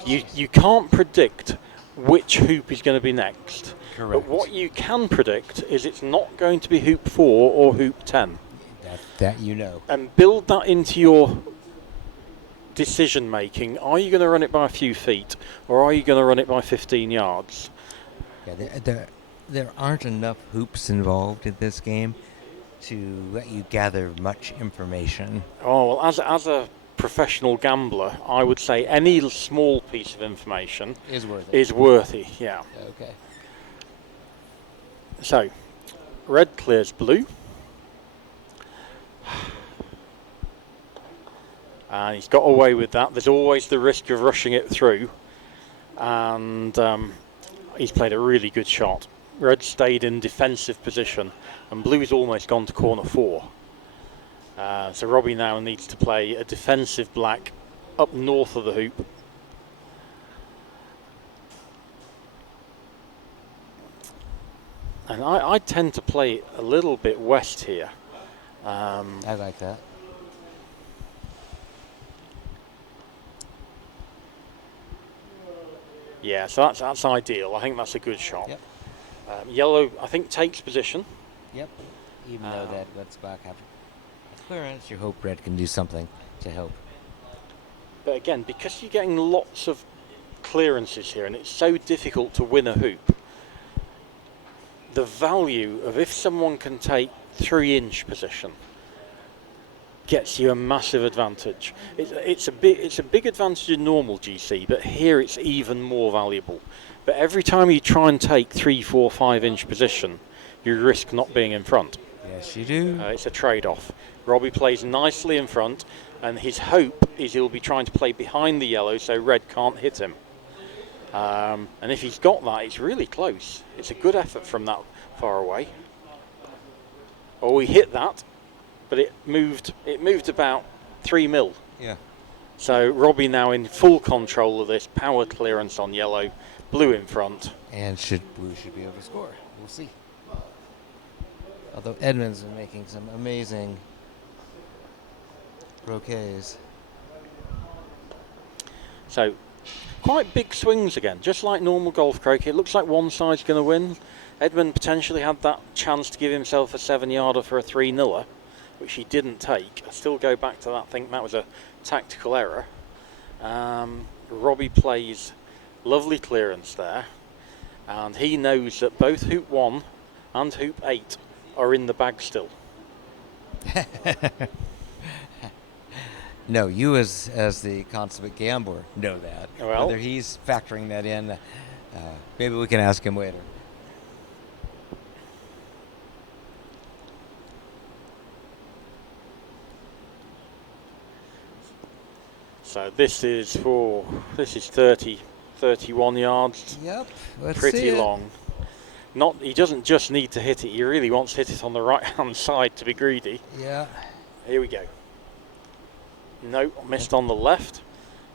You can't predict which hoop is going to be next. Correct. But what you can predict is it's not going to be hoop 4 or hoop 10. That you know. And build that into your decision making. Are you going to run it by a few feet, or are you going to run it by 15 yards? Yeah, there aren't enough hoops involved in this game to let you gather much information. Oh, well, as a professional gambler, I would say any small piece of information is worthy. Yeah. Okay. So, red clears blue. And he's got away with that. There's always the risk of rushing it through. And he's played a really good shot. Red stayed in defensive position, and blue's almost gone to corner 4. So Robbie now needs to play a defensive black up north of the hoop. And I tend to play a little bit west here. I like that. Yeah, so that's ideal. I think that's a good shot. Yep. Yellow, I think, takes position. Yep. Even though that red's back after clearance, you hope red can do something to help. But again, because you're getting lots of clearances here, and it's so difficult to win a hoop, the value of if someone can take 3-inch position gets you a massive advantage. It's a big advantage in normal GC, but here it's even more valuable. But every time you try and take 3, 4, 5-inch position, you risk not being in front. Yes, you do. It's a trade-off. Robbie plays nicely in front, and his hope is he'll be trying to play behind the yellow so red can't hit him. And if he's got that, it's really close. It's a good effort from that far away. Oh, he hit that, but it moved about 3 mil. Yeah. So Robbie now in full control of this, power clearance on yellow, blue in front. And blue should be able to score. We'll see. Although Edmonds is making some amazing croquets. So quite big swings again, just like normal golf croquet. It looks like one side's going to win. Edmund potentially had that chance to give himself a 7-yarder for a 3-0er, which he didn't take. I still go back to that, I think that was a tactical error. Robbie plays lovely clearance there, and he knows that both hoop 1 and hoop 8 are in the bag still. No, you as the consummate gambler know that. Well, whether he's factoring that in, maybe we can ask him later. So this is 30, 31 yards. Yep, let's Pretty see it. long. He doesn't just need to hit it, he really wants to hit it on the right hand side to be greedy. Yeah. Here we go. No, missed on the left.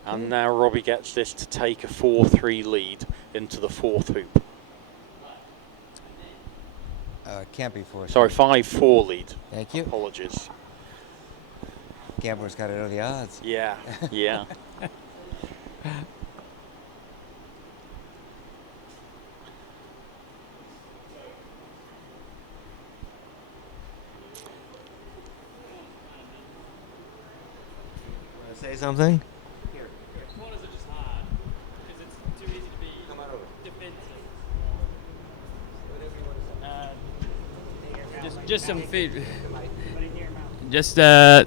And now Robbie gets this to take a 4-3 lead into the 4th hoop. Can't be 4. Sorry, 5-4 lead. Thank you. Apologies. Gambler's got to know the odds. Yeah, yeah. say something? Corners are just hard because it's too easy to be defensive. Just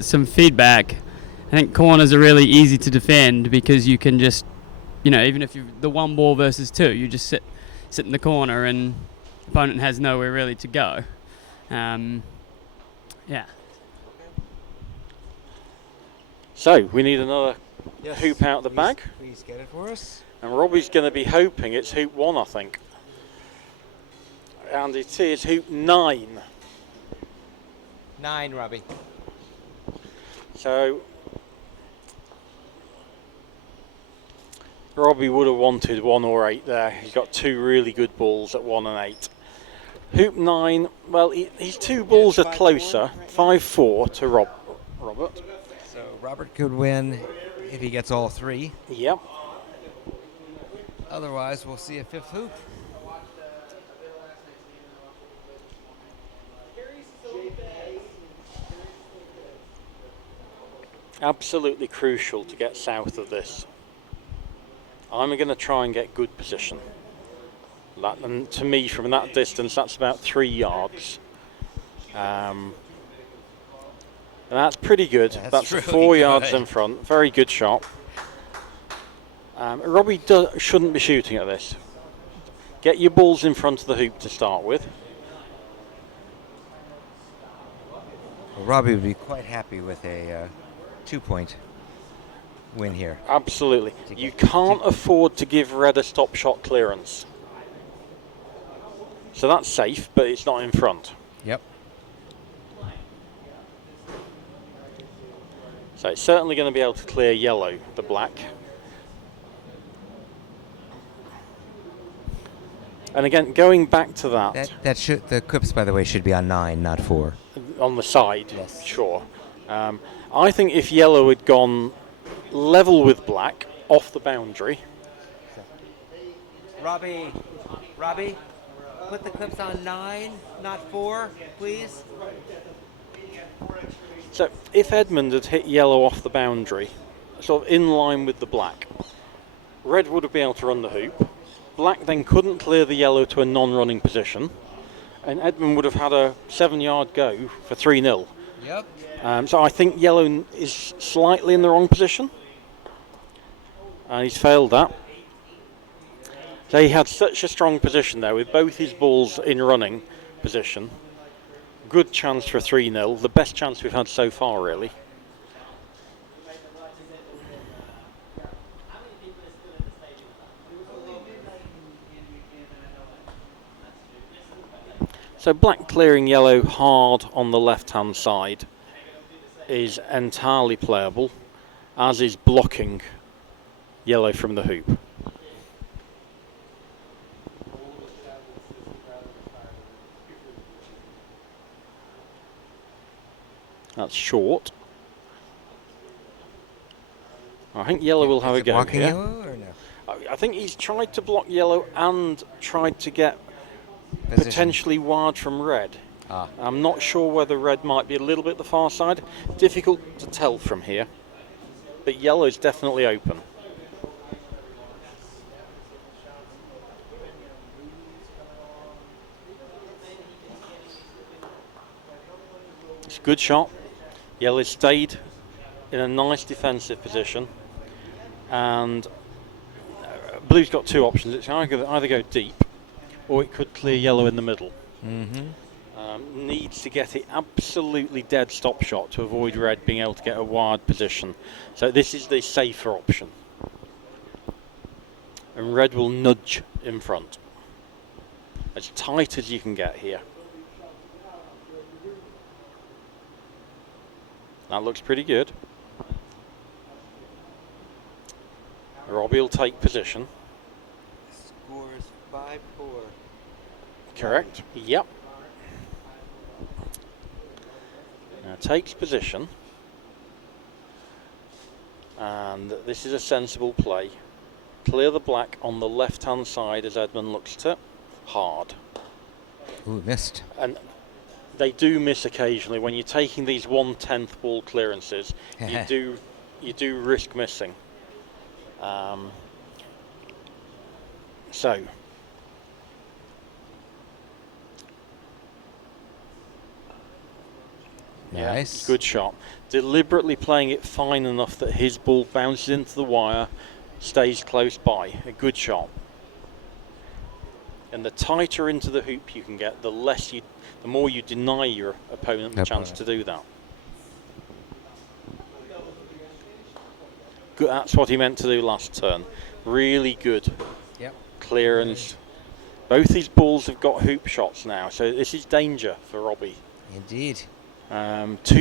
some feedback. I think corners are really easy to defend because you can just, even if you're the one ball versus two, you just sit in the corner and the opponent has nowhere really to go. Yeah. So we need another hoop out of the bag. Please get it for us. And Robbie's going to be hoping it's hoop 1, I think. And it is hoop 9. 9, Robbie. So Robbie would have wanted 1 or 8 there. He's got 2 really good balls at 1 and 8. Hoop 9, well, his 2 balls are closer. 5-4 to Robert. So Robert could win if he gets all 3. Yep. Otherwise, we'll see a 5th hoop. Absolutely crucial to get south of this. I'm going to try and get good position. And to me, from that distance, that's about 3 yards. And that's pretty good. That's really 4 yards good. in front. Very good shot. Robbie shouldn't be shooting at this. Get your balls in front of the hoop to start with. Well, Robbie would be quite happy with a 2-point win here. Absolutely. You can't afford to give red a stop shot clearance. So that's safe, but it's not in front. Yep. So it's certainly going to be able to clear yellow, the black. And again, going back to that should, the quips, by the way, should be on 9, not 4. on the side, Yes. sure. I think if yellow had gone level with black, off the boundary. Robbie, put the clips on 9, not 4, please. So if Edmund had hit yellow off the boundary, sort of in line with the black, red would have been able to run the hoop. Black then couldn't clear the yellow to a non-running position, and Edmund would have had a 7-yard go for 3-0. Yep. So I think yellow is slightly in the wrong position, and he's failed that. So he had such a strong position there with both his balls in running position. Good chance for 3-0, the best chance we've had so far, really. So black clearing yellow hard on the left-hand side is entirely playable, as is blocking yellow from the hoop. That's short. I think yellow will have a go Blocking here. yellow or no? I think he's tried to block yellow and tried to get Position. potentially wide from red. Ah. I'm not sure whether red might be a little bit the far side. Difficult to tell from here. But yellow is definitely open. It's a good shot. Yellow stayed in a nice defensive position. And blue's got 2 options. It can either go deep or it could clear yellow in the middle. Mm-hmm. Needs to get it absolutely dead stop shot to avoid red being able to get a wide position. So this is the safer option. And red will nudge in front. As tight as you can get here. That looks pretty good. Robbie will take position. Scores 5-4. Correct. Yep. Now takes position. And this is a sensible play. Clear the black on the left-hand side as Edmund looks to. Hard. Ooh, missed. And they do miss occasionally when you're taking these 1/10 ball clearances. You do you do risk missing. So. Nice. Yeah, good shot. Deliberately playing it fine enough that his ball bounces into the wire, stays close by. A good shot. And the tighter into the hoop you can get, the more you deny your opponent the chance to do that. Good, that's what he meant to do last turn. Really good. Yep. Clearance. Both his balls have got hoop shots now, so this is danger for Robbie. Indeed. 2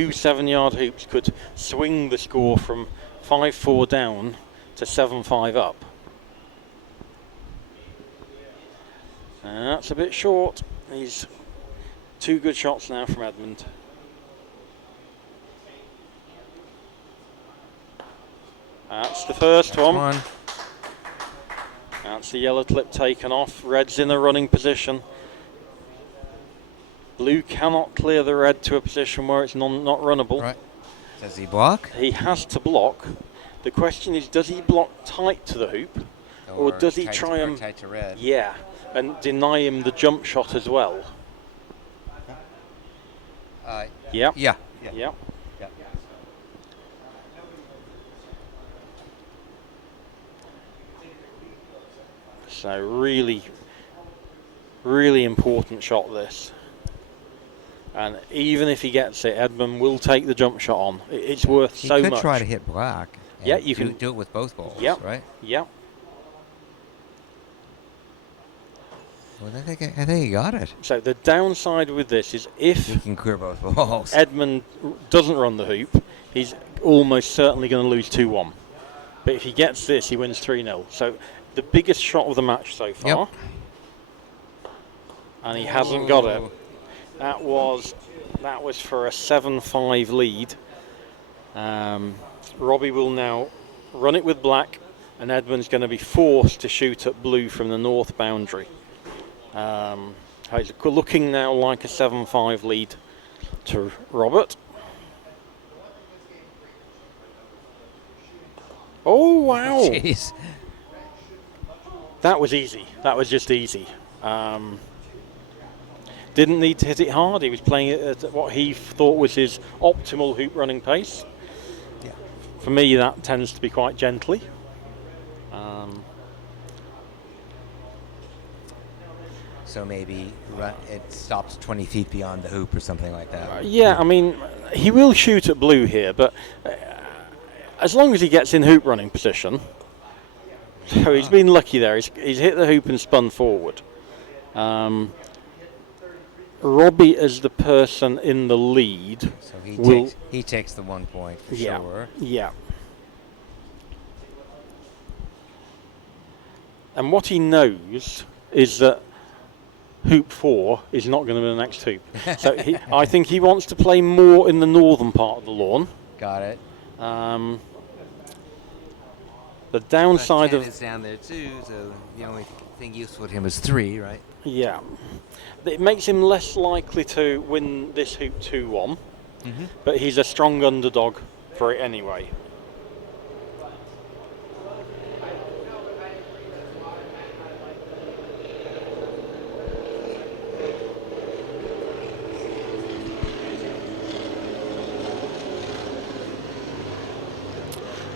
7-yard hoops could swing the score from 5-4 down to 7-5 up. That's a bit short. He's 2 good shots now from Edmund. That's the first one. That's the yellow clip taken off. Red's in a running position. Blue cannot clear the red to a position where it's not runnable. Right. Does he block? He has to block. The question is, does he block tight to the hoop, or does he try and tight to red? Yeah, and deny him the jump shot as well? Yep. Yeah. Yep. So really, really important shot this. And even if he gets it, Edmund will take the jump shot on. It's worth so much. You could try to hit black. Yeah, you can do it with both balls. Yep. Right. Yep. Well, I think he got it. So the downside with this is if he can clear both balls. Edmund doesn't run the hoop, he's almost certainly going to lose 2-1. But if he gets this, he wins 3-0. So the biggest shot of the match so far. Yep. And he hasn't got it. That was for a 7-5 lead. Robbie will now run it with black, and Edmund's going to be forced to shoot at blue from the north boundary. It's looking now like a 7-5 lead to Robert. Oh, wow. Jeez. That was easy. That was just easy. Didn't need to hit it hard. He was playing it at what he thought was his optimal hoop running pace. Yeah. For me, that tends to be quite gently. So maybe it stops 20 feet beyond the hoop or something like that. Yeah, I mean, he will shoot at blue here, but as long as he gets in hoop running position. So he's been lucky there. He's hit the hoop and spun forward. Robbie as the person in the lead. So he takes the 1 point for sure. Yeah. And what he knows is that hoop 4 is not going to be the next hoop. So I think he wants to play more in the northern part of the lawn. Got it. The downside but 10 of is down there too, so the only thing useful to him is 3, right? Yeah. It makes him less likely to win this hoop 2-1, but he's a strong underdog for it anyway.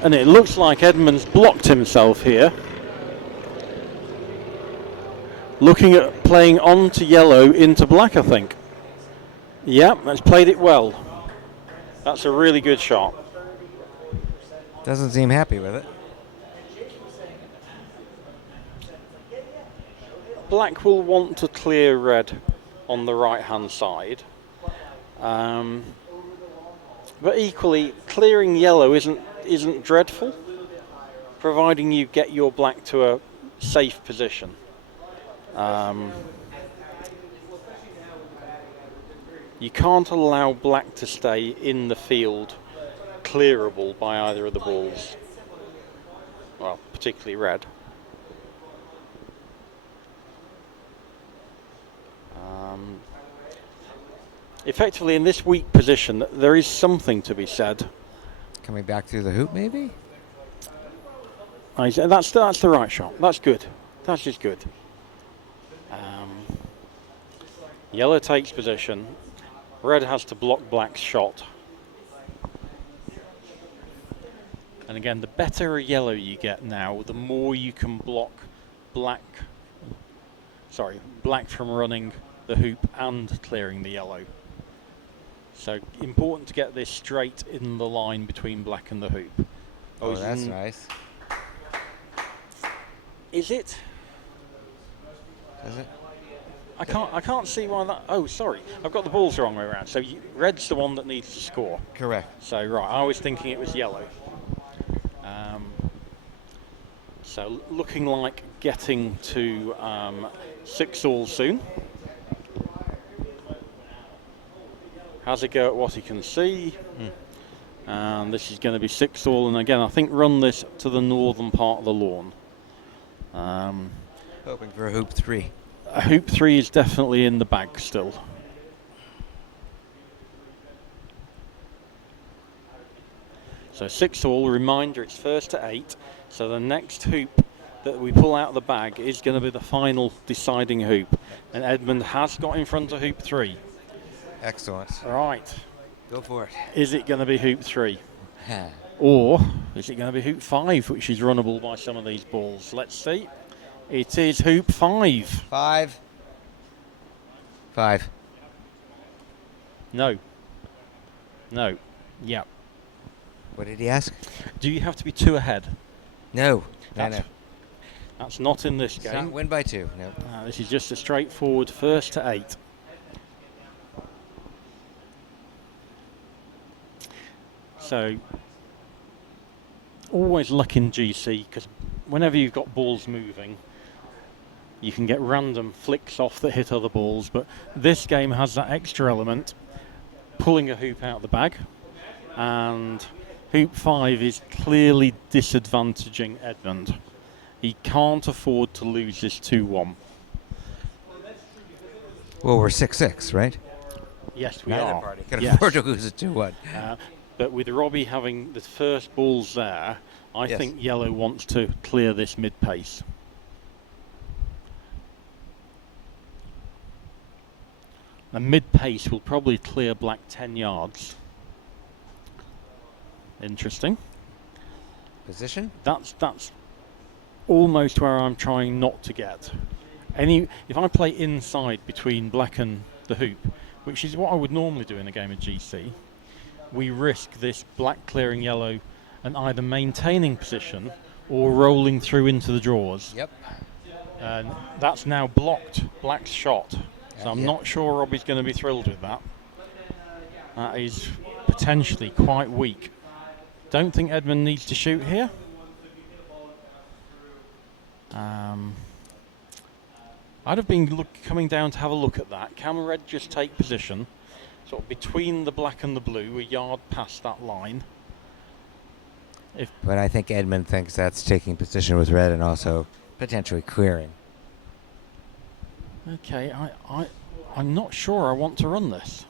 And it looks like Edmund's blocked himself here. Looking at playing onto yellow into black, I think. Yeah, that's played it well. That's a really good shot. Doesn't seem happy with it. Black will want to clear red on the right-hand side. But equally, clearing yellow isn't dreadful, providing you get your black to a safe position. You can't allow black to stay in the field clearable by either of the balls. Well, particularly red. Effectively, in this weak position, there is something to be said Coming back through the hoop, maybe? That's the right shot. That's good. That's just good. Yellow takes position. Red has to block black's shot. And again, the better a yellow you get now, the more you can block black from running the hoop and clearing the yellow. So important to get this straight in the line between black and the hoop. Oh, that's nice. Is it? Is it? I can't see why that. Oh, sorry, I've got the balls the wrong way around. So red's the one that needs to score. Correct. So right, I was thinking it was yellow. So looking like getting to 6-all soon. Has a go at what he can see. And this is going to be 6-all, and again I think run this to the northern part of the lawn. Hoping for a hoop 3. A hoop 3 is definitely in the bag still. So 6-all, reminder it's first to 8, so the next hoop that we pull out of the bag is going to be the final deciding hoop, and Edmund has got in front of hoop 3. Excellent. Right. Go for it. Is it going to be hoop 3? Or is it going to be hoop 5, which is runnable by some of these balls? Let's see. It is hoop 5. 5. 5. No. Yeah. What did he ask? Do you have to be 2 ahead? No. That's not in this It's game. not win by 2. No. This is just a straightforward first to 8. So, always luck in GC, because whenever you've got balls moving, you can get random flicks off that hit other balls, but this game has that extra element, pulling a hoop out of the bag, and hoop 5 is clearly disadvantaging Edmund. He can't afford to lose this 2-1. Well, we're 6-6, right? Yes, we Neither are. party can Yes. afford to lose a 2-1. But with Robbie having the first balls there, I Yes. think yellow wants to clear this mid-pace. The mid-pace will probably clear black 10 yards. Interesting. Position? That's almost where I'm trying not to get. If I play inside between black and the hoop, which is what I would normally do in a game of GC, we risk this black clearing yellow and either maintaining position or rolling through into the draws. Yep. And that's now blocked black's shot. So I'm not sure Robbie's going to be thrilled with that. That is potentially quite weak. Don't think Edmund needs to shoot here. I'd have been coming down to have a look at that. Can red just take position, sort of between the black and the blue, a yard past that line? But I think Edmund thinks that's taking position with red and also potentially clearing. Okay, I'm not sure I want to run this.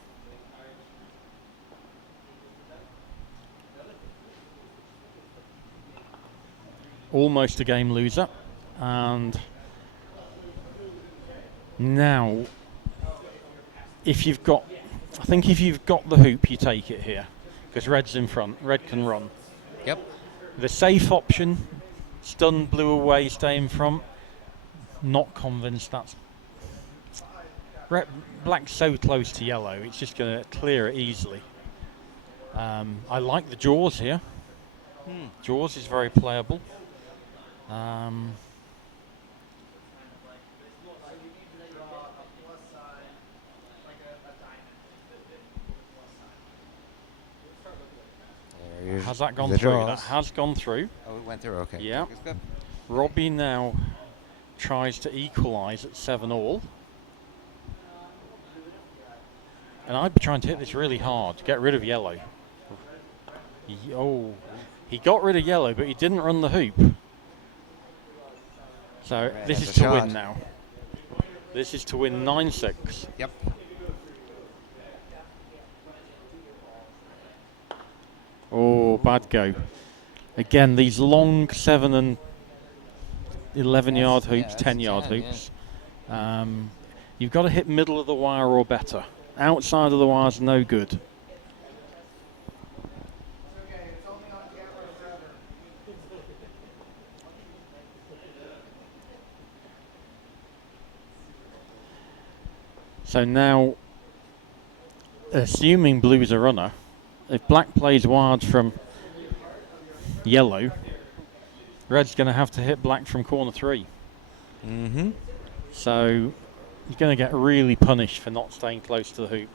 Almost a game loser, and now I think if you've got the hoop, you take it here, because red's in front. Red can run. Yep. The safe option, stun blue away, stay in front. Not convinced that's black's so close to yellow, it's just going to clear it easily. I like the jaws here. Jaws is very playable. Has that gone through? That has gone through. Oh, it went through, okay. Yeah. Robbie now tries to equalise at 7-all. And I'd be trying to hit this really hard to get rid of yellow. He got rid of yellow, but he didn't run the hoop. So this is to win now. This is to win 9-6. Yep. Oh, bad bad go. Again, these long 7 and 11-yard hoops, that's 10-yard 10, hoops. You've got to hit middle of the wire or better. Outside of the wire is no good. So now, assuming blue's a runner, if black plays wide from yellow, red's going to have to hit black from corner 3. Mm-hmm. So you're going to get really punished for not staying close to the hoop.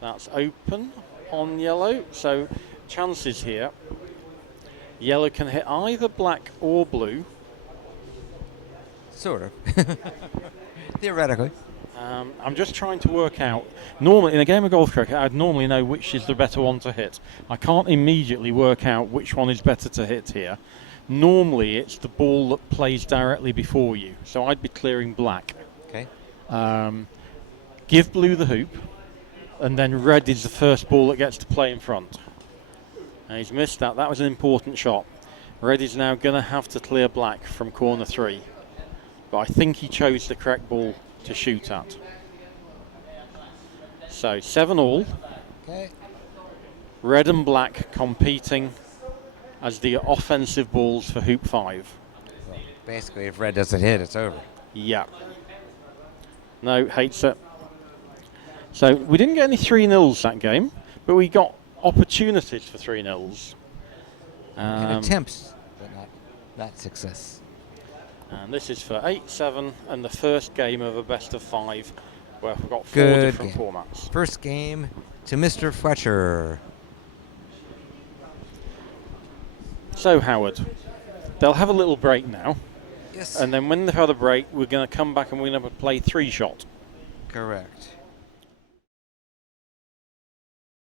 That's open on yellow, so chances here. Yellow can hit either black or blue. Sort of. Theoretically. I'm just trying to work out. Normally, in a game of golf cricket, I'd normally know which is the better one to hit. I can't immediately work out which one is better to hit here. Normally, it's the ball that plays directly before you. So I'd be clearing black. Okay. Give blue the hoop, and then red is the first ball that gets to play in front. And he's missed that. That was an important shot. Red is now going to have to clear black from corner 3. But I think he chose the correct ball to shoot at. So 7-all. Okay. Red and black competing as the offensive balls for hoop 5. Well, basically, if red doesn't hit, it's over. Yeah. No, hates it. So we didn't get any 3-0s that game, but we got opportunities for 3-0s. And attempts, but not success. And this is for 8-7 and the first game of a best of 5 where we've got 4 Good different game. formats. First game to Mr. Fletcher. So, Howard, they'll have a little break now. Yes. And then when they've had a break, we're going to come back and we're going to play 3-shot. Correct.